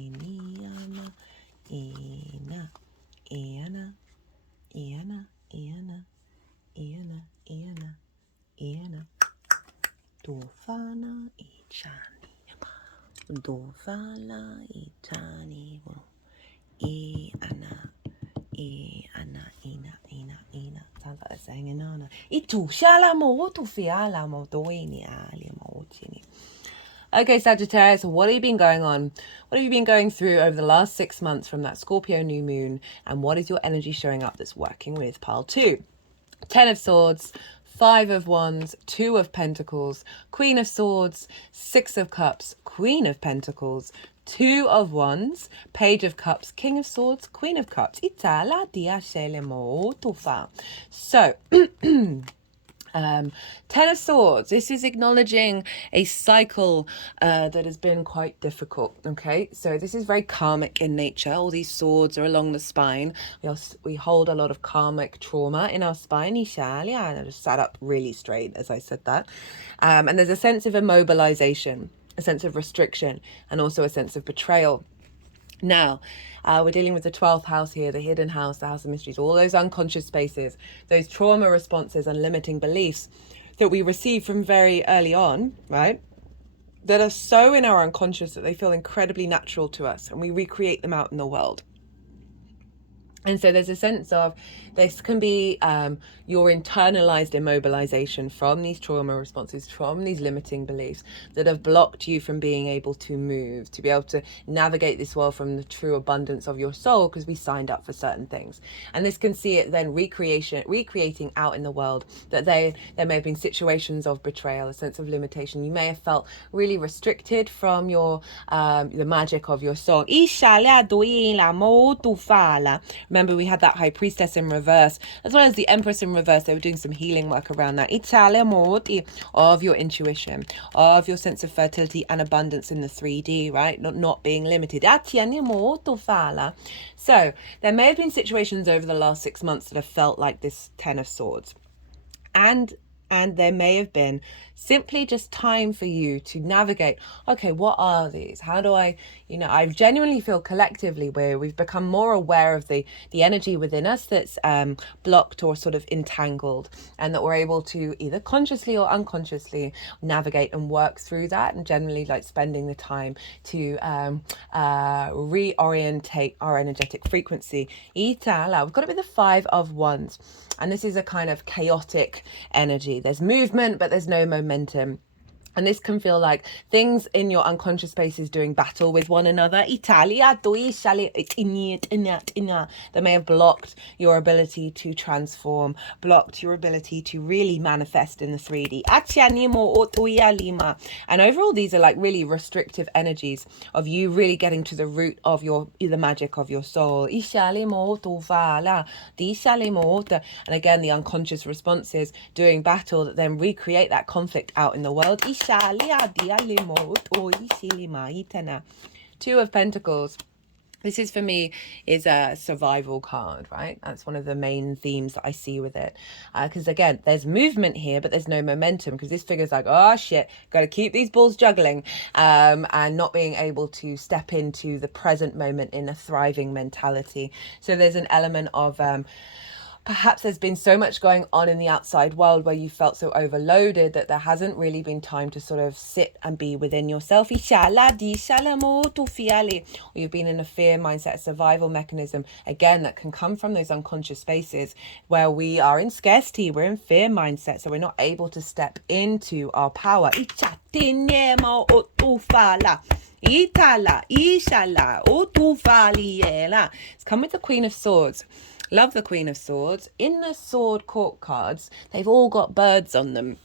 Iana Dofana Ichani Dofala Ichani Iana Ina sounds like they're saying Inana Itu Shalamo to Fialamo Doini Alimo Chini. Okay, Sagittarius, what have you been going on? What have you been going through over the last 6 months from that Scorpio new moon? And what is your energy showing up that's working with pile 2? 10 of Swords, 5 of Wands, 2 of Pentacles, Queen of Swords, 6 of Cups, Queen of Pentacles, 2 of Wands, Page of Cups, King of Swords, Queen of Cups. Itala dia shelemo tufa. So, 10 of Swords, this is acknowledging a cycle that has been quite difficult, okay? So this is very karmic in nature. All these swords are along the spine. We hold a lot of karmic trauma in our spine. And I just sat up really straight as I said that. And there's a sense of immobilization, a sense of restriction, and also a sense of betrayal. Now, we're dealing with the 12th house here, the hidden house, the house of mysteries, all those unconscious spaces, those trauma responses and limiting beliefs that we receive from very early on, right? That are so in our unconscious that they feel incredibly natural to us, and we recreate them out in the world. And so there's a sense of this can be your internalized immobilization from these trauma responses, from these limiting beliefs that have blocked you from being able to move, to be able to navigate this world from the true abundance of your soul, because we signed up for certain things. And this can see it then recreating out in the world that there may have been situations of betrayal, a sense of limitation. You may have felt really restricted from your the magic of your soul. Remember, we had that High Priestess in reverse, as well as the Empress in reverse. They were doing some healing work around that. Of your intuition, of your sense of fertility and abundance in the 3D, right? Not being limited. So there may have been situations over the last 6 months that have felt like this 10 of Swords. And there may have been simply just time for you to navigate, okay, what are these? How do I genuinely feel collectively where we've become more aware of the energy within us that's blocked or sort of entangled, and that we're able to either consciously or unconsciously navigate and work through that, and generally like spending the time to reorientate our energetic frequency. We've got it with the 5 of Wands, and this is a kind of chaotic energy. There's movement, but there's no momentum. And this can feel like things in your unconscious spaces doing battle with one another. That may have blocked your ability to transform, blocked your ability to really manifest in the 3D. And overall, these are like really restrictive energies of you really getting to the root of the magic of your soul. And again, the unconscious responses doing battle that then recreate that conflict out in the world. 2 of Pentacles. This is, for me, is a survival card, right? That's one of the main themes that I see with it. Because again, there's movement here, but there's no momentum, because this figure's like, oh shit, got to keep these balls juggling, and not being able to step into the present moment in a thriving mentality. So there's an element of perhaps there's been so much going on in the outside world where you felt so overloaded that there hasn't really been time to sort of sit and be within yourself. Or you've been in a fear mindset, a survival mechanism, again, that can come from those unconscious spaces where we are in scarcity, we're in fear mindset, so we're not able to step into our power. It's come with the Queen of Swords. Love the Queen of Swords. In the Sword Court cards, they've all got birds on them.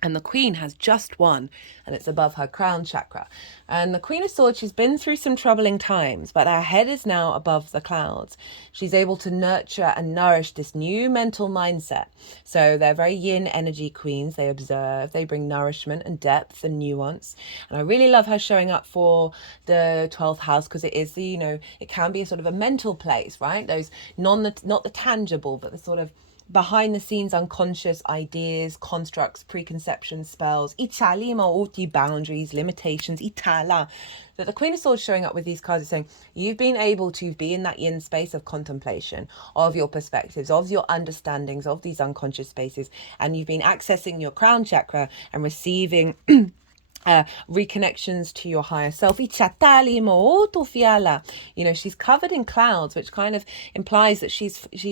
And the Queen has just one, and it's above her crown chakra. And the Queen of Swords, she's been through some troubling times, but her head is now above the clouds. She's able to nurture and nourish this new mental mindset. So they're very yin energy queens. They observe, they bring nourishment and depth and nuance. And I really love her showing up for the 12th house, because it is the, it can be a sort of a mental place, right? Those not the tangible, but the sort of behind the scenes unconscious ideas, constructs, preconceptions, spells, boundaries, limitations, that the Queen of Swords showing up with these cards is saying you've been able to be in that yin space of contemplation, of your perspectives, of your understandings of these unconscious spaces, and you've been accessing your crown chakra and receiving reconnections to your higher self. She's covered in clouds, which kind of implies that she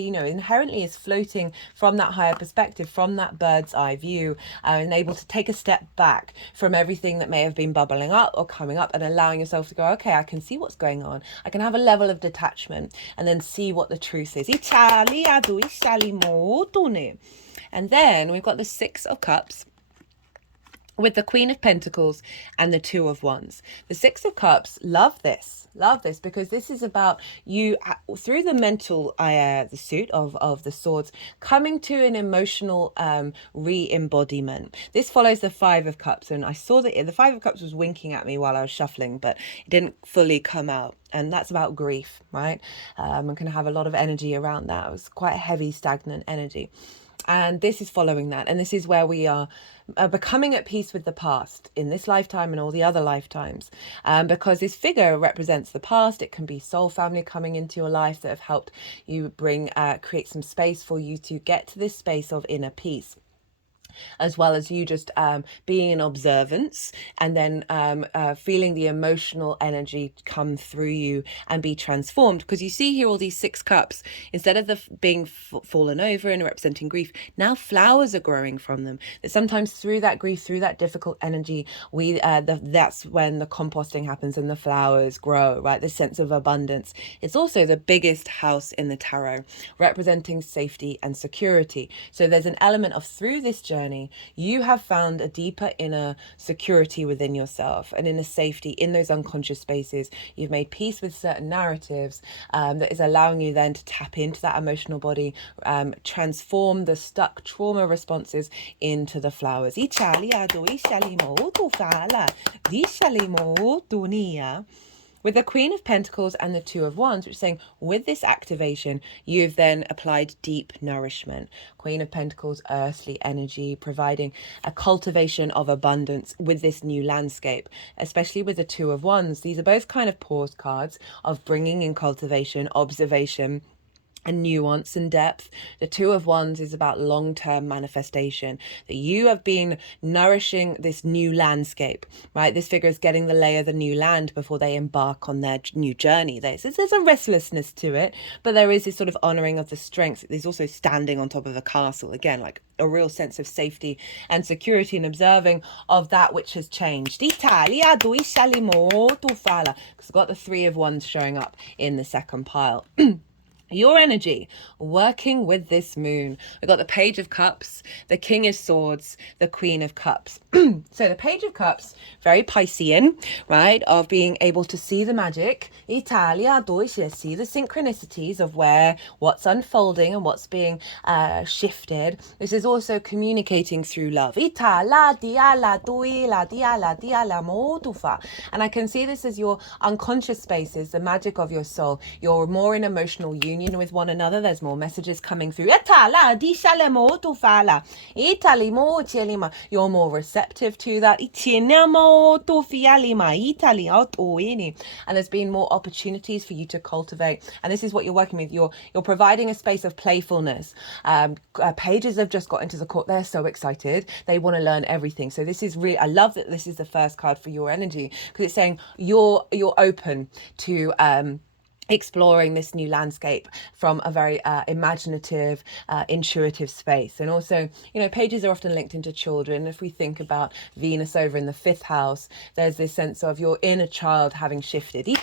inherently is floating from that higher perspective, from that bird's eye view, and able to take a step back from everything that may have been bubbling up or coming up, and allowing yourself to go, okay, I can see what's going on. I can have a level of detachment and then see what the truth is. And then we've got the Six of Cups with the Queen of Pentacles and the Two of Wands. The Six of Cups, love this, because this is about you through the mental the suit of the swords, coming to an emotional re-embodiment. This follows the Five of Cups, and I saw that the Five of Cups was winking at me while I was shuffling, but it didn't fully come out. And that's about grief, right? I'm going to have a lot of energy around that. It was quite a heavy, stagnant energy. And this is following that. And this is where we are becoming at peace with the past in this lifetime and all the other lifetimes. Because this figure represents the past. It can be soul family coming into your life that have helped you create some space for you to get to this space of inner peace, as well as you just being in observance, and then feeling the emotional energy come through you and be transformed. Because you see here all these Six Cups, instead of being fallen over and representing grief, now flowers are growing from them. That sometimes through that grief, through that difficult energy, that's when the composting happens and the flowers grow, right? The sense of abundance. It's also the biggest house in the tarot, representing safety and security. So there's an element of, through this journey, you have found a deeper inner security within yourself and inner safety in those unconscious spaces. You've made peace with certain narratives that is allowing you then to tap into that emotional body, transform the stuck trauma responses into the flowers. With the Queen of Pentacles and the Two of Wands, which is saying with this activation, you've then applied deep nourishment. Queen of Pentacles, earthly energy, providing a cultivation of abundance with this new landscape, especially with the Two of Wands. These are both kind of pause cards of bringing in cultivation, observation, and nuance and depth. The Two of Wands is about long-term manifestation, that you have been nourishing this new landscape, right? This figure is getting the lay of the new land before they embark on their new journey. There's a restlessness to it, but there is this sort of honoring of the strengths. There's also standing on top of a castle, again, like a real sense of safety and security, and observing of that which has changed. Because we've got the Three of Wands showing up in the second pile. Your energy working with this moon. We've got the Page of Cups, the King of Swords, the Queen of Cups. So the Page of Cups, very Piscean, right? Of being able to see the magic. Italia, Deutsche, see the synchronicities of what's unfolding and what's being shifted. This is also communicating through love. Italia, diala, duila, diala, diala, motufa. And I can see this as your unconscious spaces, the magic of your soul. You're more in emotional union with one another. There's more messages coming through. You're more receptive to that. And there's been more opportunities for you to cultivate. And this is what you're working with. You're providing a space of playfulness. Pages have just got into the court. They're so excited. They want to learn everything. So this is really, I love that this is the first card for your energy, because it's saying you're open to exploring this new landscape from a very imaginative, intuitive space. And also, you know, pages are often linked into children. If we think about Venus over in the 5th house, there's this sense of your inner child having shifted. You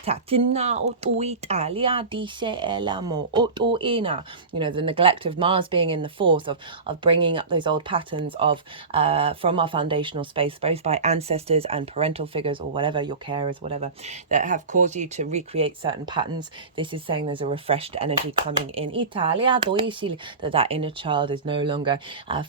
know, the neglect of Mars being in the 4th, of bringing up those old patterns of from our foundational space, both by ancestors and parental figures or whatever, your carers, whatever, that have caused you to recreate certain patterns. This is saying there's a refreshed energy coming in. Italia, that inner child is no longer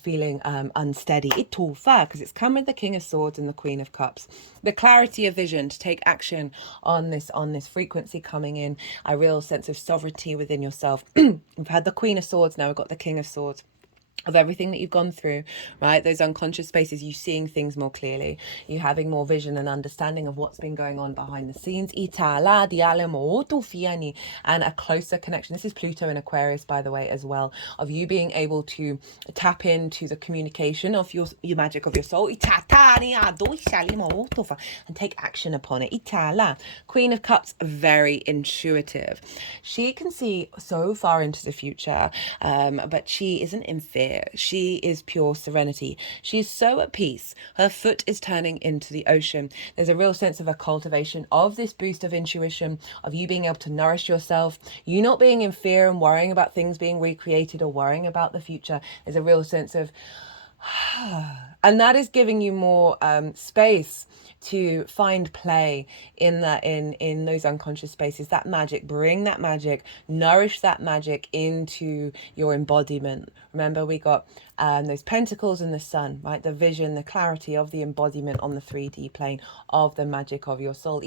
feeling unsteady. Because it's come with the King of Swords and the Queen of Cups. The clarity of vision to take action on this frequency coming in. A real sense of sovereignty within yourself. We've had the Queen of Swords, now we've got the King of Swords. Of everything that you've gone through, right? Those unconscious spaces, you seeing things more clearly, you having more vision and understanding of what's been going on behind the scenes. And a closer connection. This is Pluto in Aquarius, by the way, as well, of you being able to tap into the communication of your magic of your soul and take action upon it. Queen of Cups, very intuitive. She can see so far into the future, but she isn't in fear. She is pure serenity. She's so at peace. Her foot is turning into the ocean. There's a real sense of a cultivation of this boost of intuition, of you being able to nourish yourself, you not being in fear and worrying about things being recreated or worrying about the future. There's a real sense of and that is giving you more space to find play in those unconscious spaces. That magic, bring that magic, nourish that magic into your embodiment. Remember, we got those pentacles and the sun, right? The vision, the clarity of the embodiment on the 3D plane of the magic of your soul.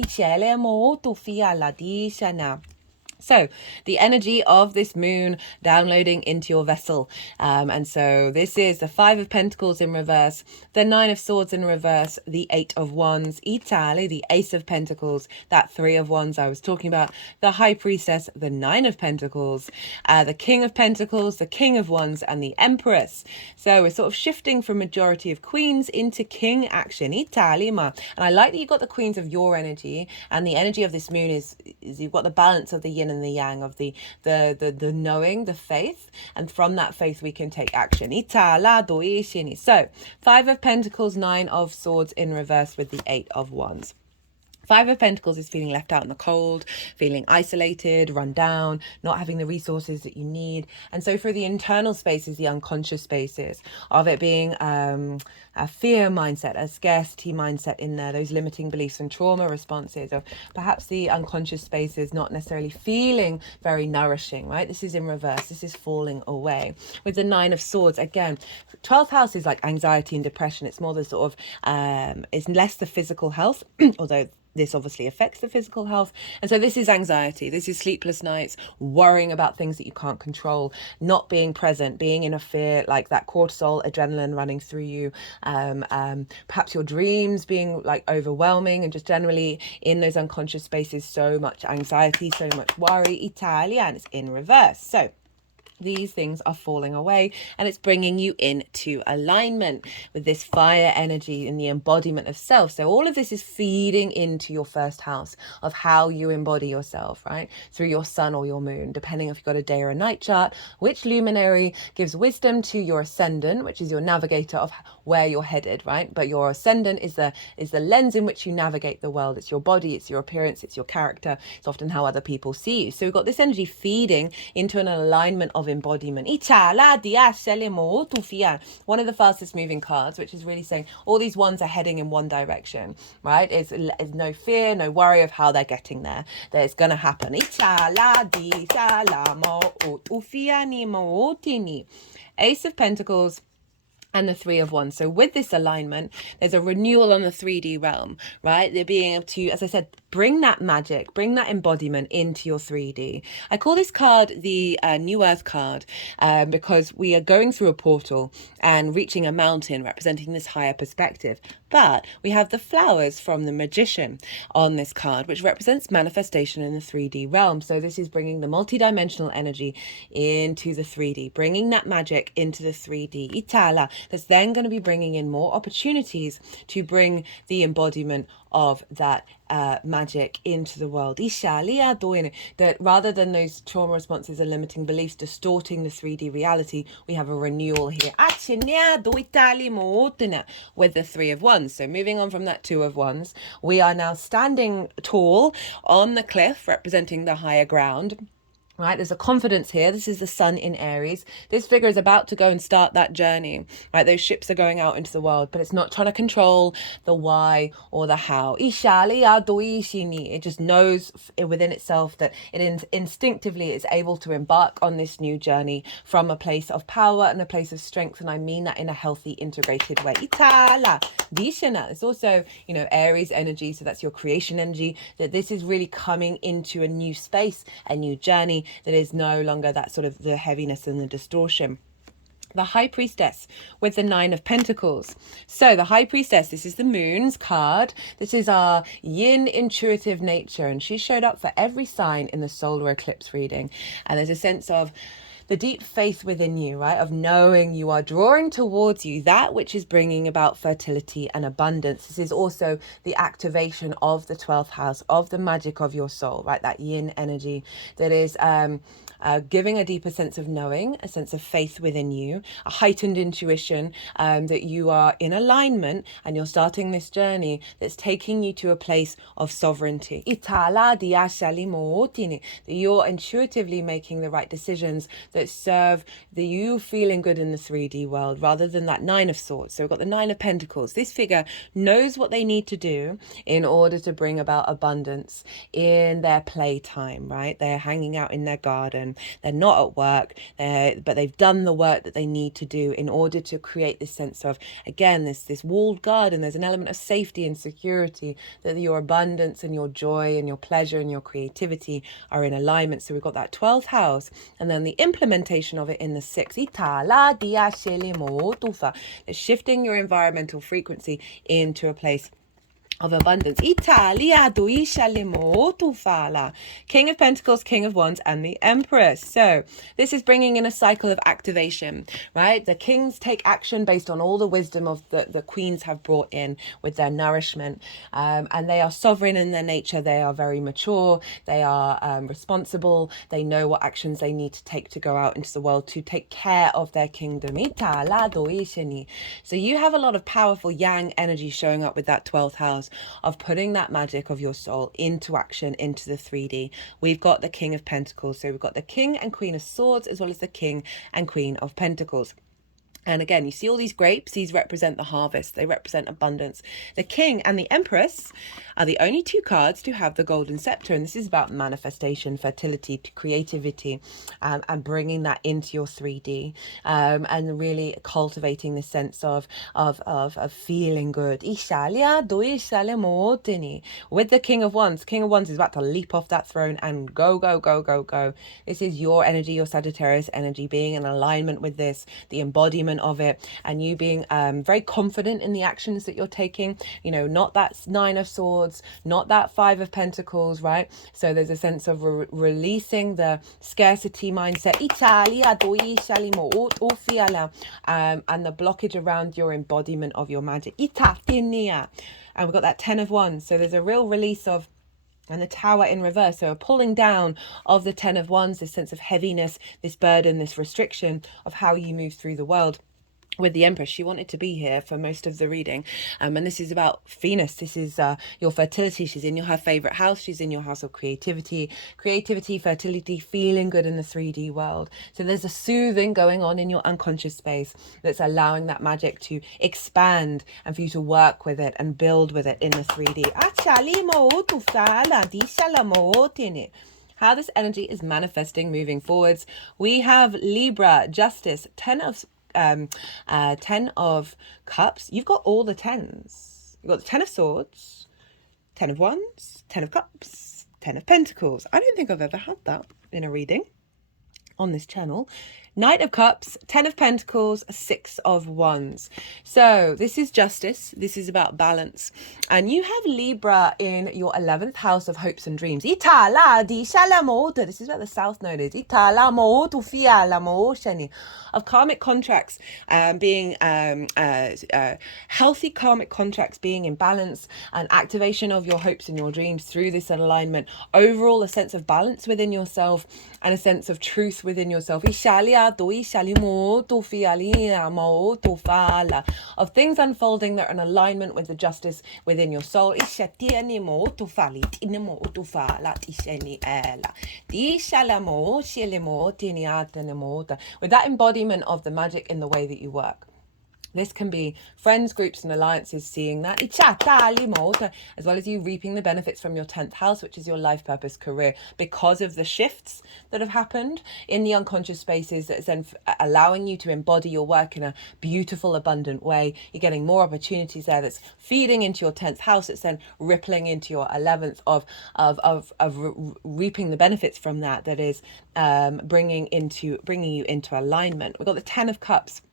So the energy of this moon downloading into your vessel. And so this is the 5 of Pentacles in reverse, the 9 of Swords in reverse, the 8 of Wands, Italy, the Ace of Pentacles, that 3 of Wands I was talking about, the High Priestess, the 9 of Pentacles, the King of Pentacles, the King of Wands, and the Empress. So we're sort of shifting from majority of Queens into King action, Italy. And I like that you've got the Queens of your energy, and the energy of this moon is you've got the balance of the yin and the yang, of the knowing, the faith, and from that faith we can take action. So 5 of Pentacles, 9 of Swords in reverse with the 8 of Wands. 5 of Pentacles is feeling left out in the cold, feeling isolated, run down, not having the resources that you need. And so for the internal spaces, the unconscious spaces of it being a fear mindset, a scarcity mindset in there, those limiting beliefs and trauma responses, of perhaps the unconscious spaces not necessarily feeling very nourishing, right? This is in reverse. This is falling away. With the 9 of Swords, again, 12th house is like anxiety and depression. It's more the sort of, it's less the physical health, although this obviously affects the physical health. And so this is anxiety. This is sleepless nights, worrying about things that you can't control, not being present, being in a fear, like that cortisol, adrenaline running through you. Perhaps your dreams being like overwhelming, and just generally in those unconscious spaces, so much anxiety, so much worry. Italia, and it's in reverse. So these things are falling away, and it's bringing you into alignment with this fire energy and the embodiment of self. So all of this is feeding into your first house of how you embody yourself, right? Through your sun or your moon, depending if you've got a day or a night chart, which luminary gives wisdom to your ascendant, which is your navigator of where you're headed, right? But your ascendant is the lens in which you navigate the world. It's your body, it's your appearance, it's your character. It's often how other people see you. So we've got this energy feeding into an alignment of embodiment. One of the fastest moving cards, which is really saying all these ones are heading in one direction, right? It's no fear, no worry of how they're getting there. That it's going to happen. Ace of Pentacles and the Three of Wands. So with this alignment, there's a renewal on the 3D realm, right? They're being able to, as I said, bring that magic, bring that embodiment into your 3D. I call this card the New Earth card because we are going through a portal and reaching a mountain representing this higher perspective. But we have the flowers from the Magician on this card, which represents manifestation in the 3D realm. So this is bringing the multidimensional energy into the 3D, bringing that magic into the 3D. Itala, that's then going to be bringing in more opportunities to bring the embodiment of that magic into the world. That rather than those trauma responses and limiting beliefs distorting the 3D reality, we have a renewal here with the Three of Wands. So moving on from that Two of Wands, we are now standing tall on the cliff, representing the higher ground. Right, there's a confidence here. This is the sun in Aries. This figure is about to go and start that journey. Right, those ships are going out into the world, but it's not trying to control the why or the how. It just knows within itself that it instinctively is able to embark on this new journey from a place of power and a place of strength. And I mean that in a healthy, integrated way. It's also, Aries energy. So that's your creation energy, that this is really coming into a new space, a new journey, that is no longer that sort of the heaviness and the distortion. The High Priestess with the Nine of Pentacles. So the High Priestess, this is the Moon's card. This is our yin intuitive nature, and she showed up for every sign in the solar eclipse reading. And there's a sense of the deep faith within you, right? Of knowing you are drawing towards you that which is bringing about fertility and abundance. This is also the activation of the 12th house, of the magic of your soul, right? That yin energy that is giving a deeper sense of knowing, a sense of faith within you, a heightened intuition, that you are in alignment and you're starting this journey that's taking you to a place of sovereignty. That you're intuitively making the right decisions that serve you feeling good in the 3D world, rather than that Nine of Swords. So we've got the Nine of Pentacles. This figure knows what they need to do in order to bring about abundance in their playtime, right? They're hanging out in their garden. They're not at work, but they've done the work that they need to do in order to create this sense of, again, this walled garden. There's an element of safety and security, that your abundance and your joy and your pleasure and your creativity are in alignment. So we've got that 12th house, and then the implementation of it in the 6th. It's shifting your environmental frequency into a place of abundance. King of Pentacles, King of Wands, and the Empress. So this is bringing in a cycle of activation, right? The kings take action based on all the wisdom of the queens have brought in with their nourishment, and they are sovereign in their nature. They are very mature. They are responsible. They know what actions they need to take to go out into the world to take care of their kingdom. So you have a lot of powerful yang energy showing up with that 12th house, of putting that magic of your soul into action, into the 3D. We've got the King of Pentacles. So we've got the King and Queen of Swords, as well as the King and Queen of Pentacles. And again, you see all these grapes, these represent the harvest. They represent abundance. The King and the Empress are the only two cards to have the golden scepter. And this is about manifestation, fertility, creativity, and bringing that into your 3D, and really cultivating this sense of feeling good. With the King of Wands. King of Wands is about to leap off that throne and go, go, go, go, go. This is your energy, your Sagittarius energy, being in alignment with this, the embodiment of it, and you being very confident in the actions that you're taking. Not that Nine of Swords, not that Five of Pentacles, right? So there's a sense of releasing the scarcity mindset, and the blockage around your embodiment of your magic. And we've got that 10 of Wands. So there's a real release of, and the Tower in reverse, so a pulling down of the 10 of Wands, this sense of heaviness, this burden, this restriction of how you move through the world. with the Empress. She wanted to be here for most of the reading, and this is about Venus. This is your fertility. She's in her favorite house. She's in your house of creativity, fertility, feeling good in the 3D world. So there's a soothing going on in your unconscious space that's allowing that magic to expand and for you to work with it and build with it in the 3D. How this energy is manifesting moving forwards. We have Libra, Justice, 10 of Cups. You've got all the 10s. You've got the 10 of Swords, 10 of Wands, 10 of Cups, 10 of Pentacles. I don't think I've ever had that in a reading on this channel. Knight of Cups, 10 of Pentacles, 6 of Wands. So this is Justice. This is about balance. And you have Libra in your 11th house of hopes and dreams. This is where the South Node is. Of karmic contracts being healthy karmic contracts being in balance, and activation of your hopes and your dreams through this alignment. Overall, a sense of balance within yourself and a sense of truth within yourself. Of things unfolding that are in alignment with the justice within your soul. With that embodiment of the magic in the way that you work. This can be friends, groups, and alliances seeing that, as well as you reaping the benefits from your 10th house, which is your life purpose, career, because of the shifts that have happened in the unconscious spaces. That's then allowing you to embody your work in a beautiful, abundant way. You're getting more opportunities there. That's feeding into your 10th house. It's then rippling into your 11th of reaping the benefits from that. That is bringing you into alignment. We've got the 10 of Cups.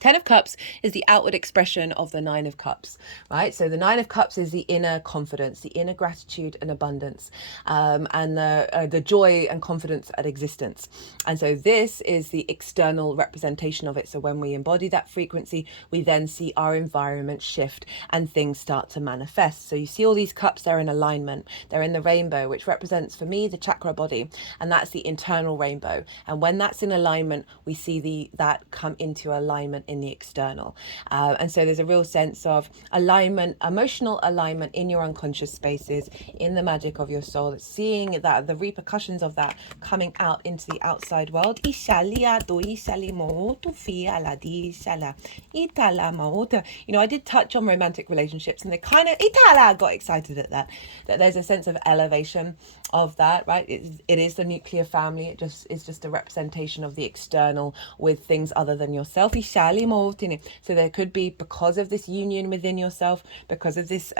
10 of Cups is the outward expression of the 9 of Cups, right? So the 9 of Cups is the inner confidence, the inner gratitude and abundance, and the joy and confidence at existence. And so this is the external representation of it. So when we embody that frequency, we then see our environment shift and things start to manifest. So you see all these cups, they're in alignment. They're in the rainbow, which represents for me the chakra body, and that's the internal rainbow. And when that's in alignment, we see that come into alignment in the external. And so there's a real sense of alignment, emotional alignment in your unconscious spaces, in the magic of your soul, seeing that the repercussions of that coming out into the outside world. You know, I did touch on romantic relationships, and they kind of got excited at that there's a sense of elevation of that, right? It is the nuclear family. It's just a representation of the external with things other than yourself. So there could be, because of this union within yourself, because of this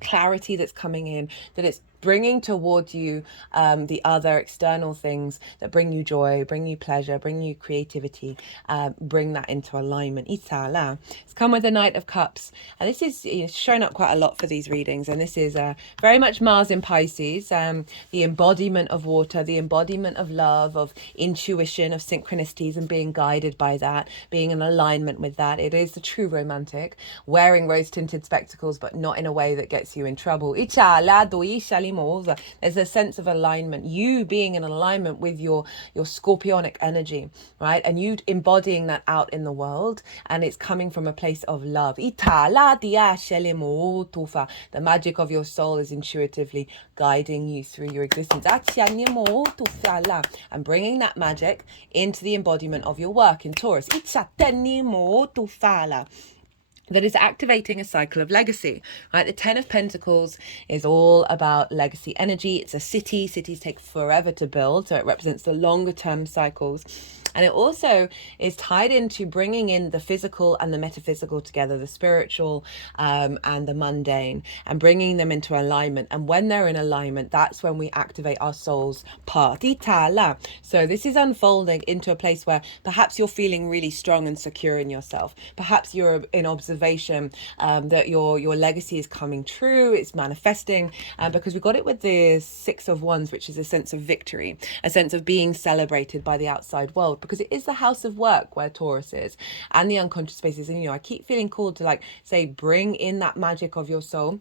clarity that's coming in, that it's bringing towards you the other external things that bring you joy, bring you pleasure, bring you creativity, bring that into alignment. Itala. It's come with the Knight of Cups, and this is showing up quite a lot for these readings, and this is very much Mars in Pisces, the embodiment of water, the embodiment of love, of intuition, of synchronicities, and being guided by that, being in alignment with that. It is the true romantic, wearing rose-tinted spectacles, but not in a way that gets you in trouble. There's a sense of alignment, you being in alignment with your scorpionic energy, right? And you embodying that out in the world, and it's coming from a place of love. The magic of your soul is intuitively guiding you through your existence, and bringing that magic into the embodiment of your work in Taurus. That is activating a cycle of legacy, right? The 10 of Pentacles is all about legacy energy. It's a city. Cities take forever to build, so it represents the longer term cycles. And it also is tied into bringing in the physical and the metaphysical together, the spiritual and the mundane, and bringing them into alignment. And when they're in alignment, that's when we activate our soul's path. So this is unfolding into a place where perhaps you're feeling really strong and secure in yourself. Perhaps you're in observation that your legacy is coming true, it's manifesting, because we got it with the 6 of Wands, which is a sense of victory, a sense of being celebrated by the outside world, because it is the house of work where Taurus is, and the unconscious spaces. And I keep feeling called to say, bring in that magic of your soul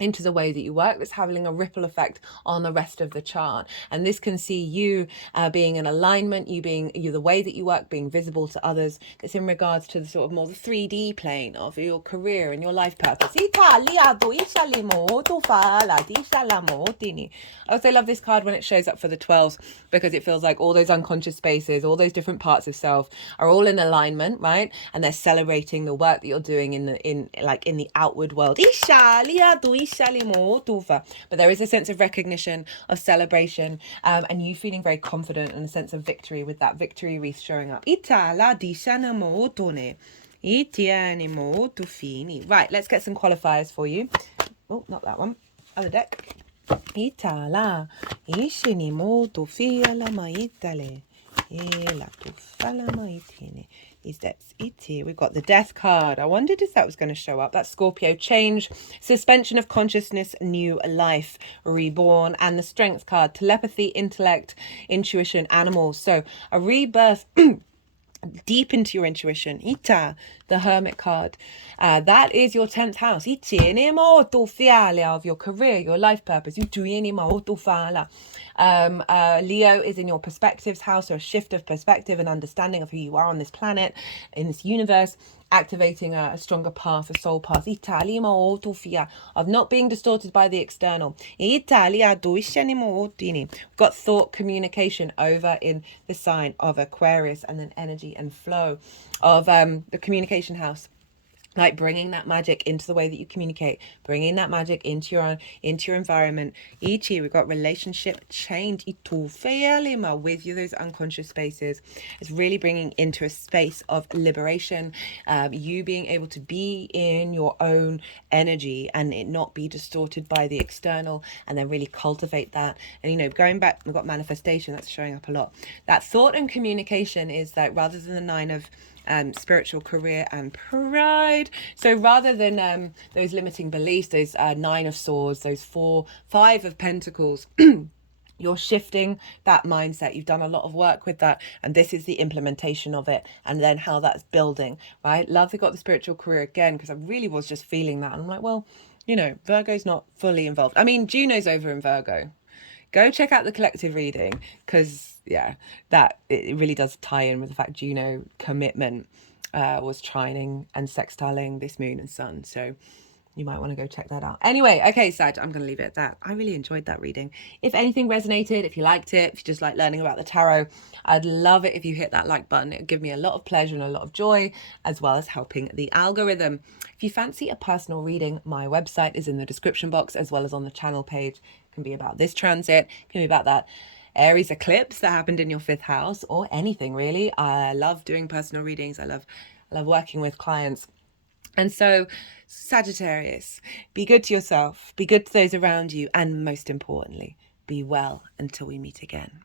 into the way that you work, that's having a ripple effect on the rest of the chart. And this can see you being in alignment, you the way that you work being visible to others. It's in regards to the sort of more the 3D plane of your career and your life purpose. I also love this card when it shows up for the 12s, because it feels like all those unconscious spaces, all those different parts of self are all in alignment, right? And they're celebrating the work that you're doing in the outward world. But there is a sense of recognition, of celebration, and you feeling very confident and a sense of victory with that victory wreath showing up. Right, let's get some qualifiers for you. Oh, not that one. Other deck. Itala, ishini mo tu fiala maitale, ela tu fala maitine. These decks, we've got the Death card. I wondered if that was going to show up. That's Scorpio, change, suspension of consciousness, new life, reborn, and the Strength card, telepathy, intellect, intuition, animals. So a rebirth. Deep into your intuition. Ita, the Hermit card. That is your 10th house. Of your career, your life purpose. Leo is in your perspectives house, so a shift of perspective and understanding of who you are on this planet, in this universe, activating a stronger path, a soul path. Of not being distorted by the external. We've got thought communication over in the sign of Aquarius, and then energy and flow of the communication house. Like bringing that magic into the way that you communicate, bringing that magic into your environment. Ichi, we've got relationship change. With you, those unconscious spaces. It's really bringing into a space of liberation. You being able to be in your own energy and it not be distorted by the external, and then really cultivate that. And going back, we've got manifestation that's showing up a lot. That thought and communication is that rather than the 9 of spiritual career and pride. So rather than those limiting beliefs, those 9 of swords, those 5 of pentacles, you're shifting that mindset. You've done a lot of work with that, and this is the implementation of it, and then how that's building, right? Love they got the spiritual career again, because I really was just feeling that. And I'm like, well, Virgo's not fully involved. I mean, Juno's over in Virgo. Go check out the collective reading, because that it really does tie in with the fact Juno commitment was trining and sextiling this moon and sun. So you might want to go check that out. Anyway, okay, Sag, I'm going to leave it at that. I really enjoyed that reading. If anything resonated, if you liked it, if you just like learning about the tarot, I'd love it if you hit that like button. It would give me a lot of pleasure and a lot of joy, as well as helping the algorithm. If you fancy a personal reading, my website is in the description box, as well as on the channel page. It can be about this transit, it can be about that Aries eclipse that happened in your 5th house, or anything really. I love doing personal readings. I love working with clients. And so, Sagittarius, be good to yourself, be good to those around you, and most importantly, be well until we meet again.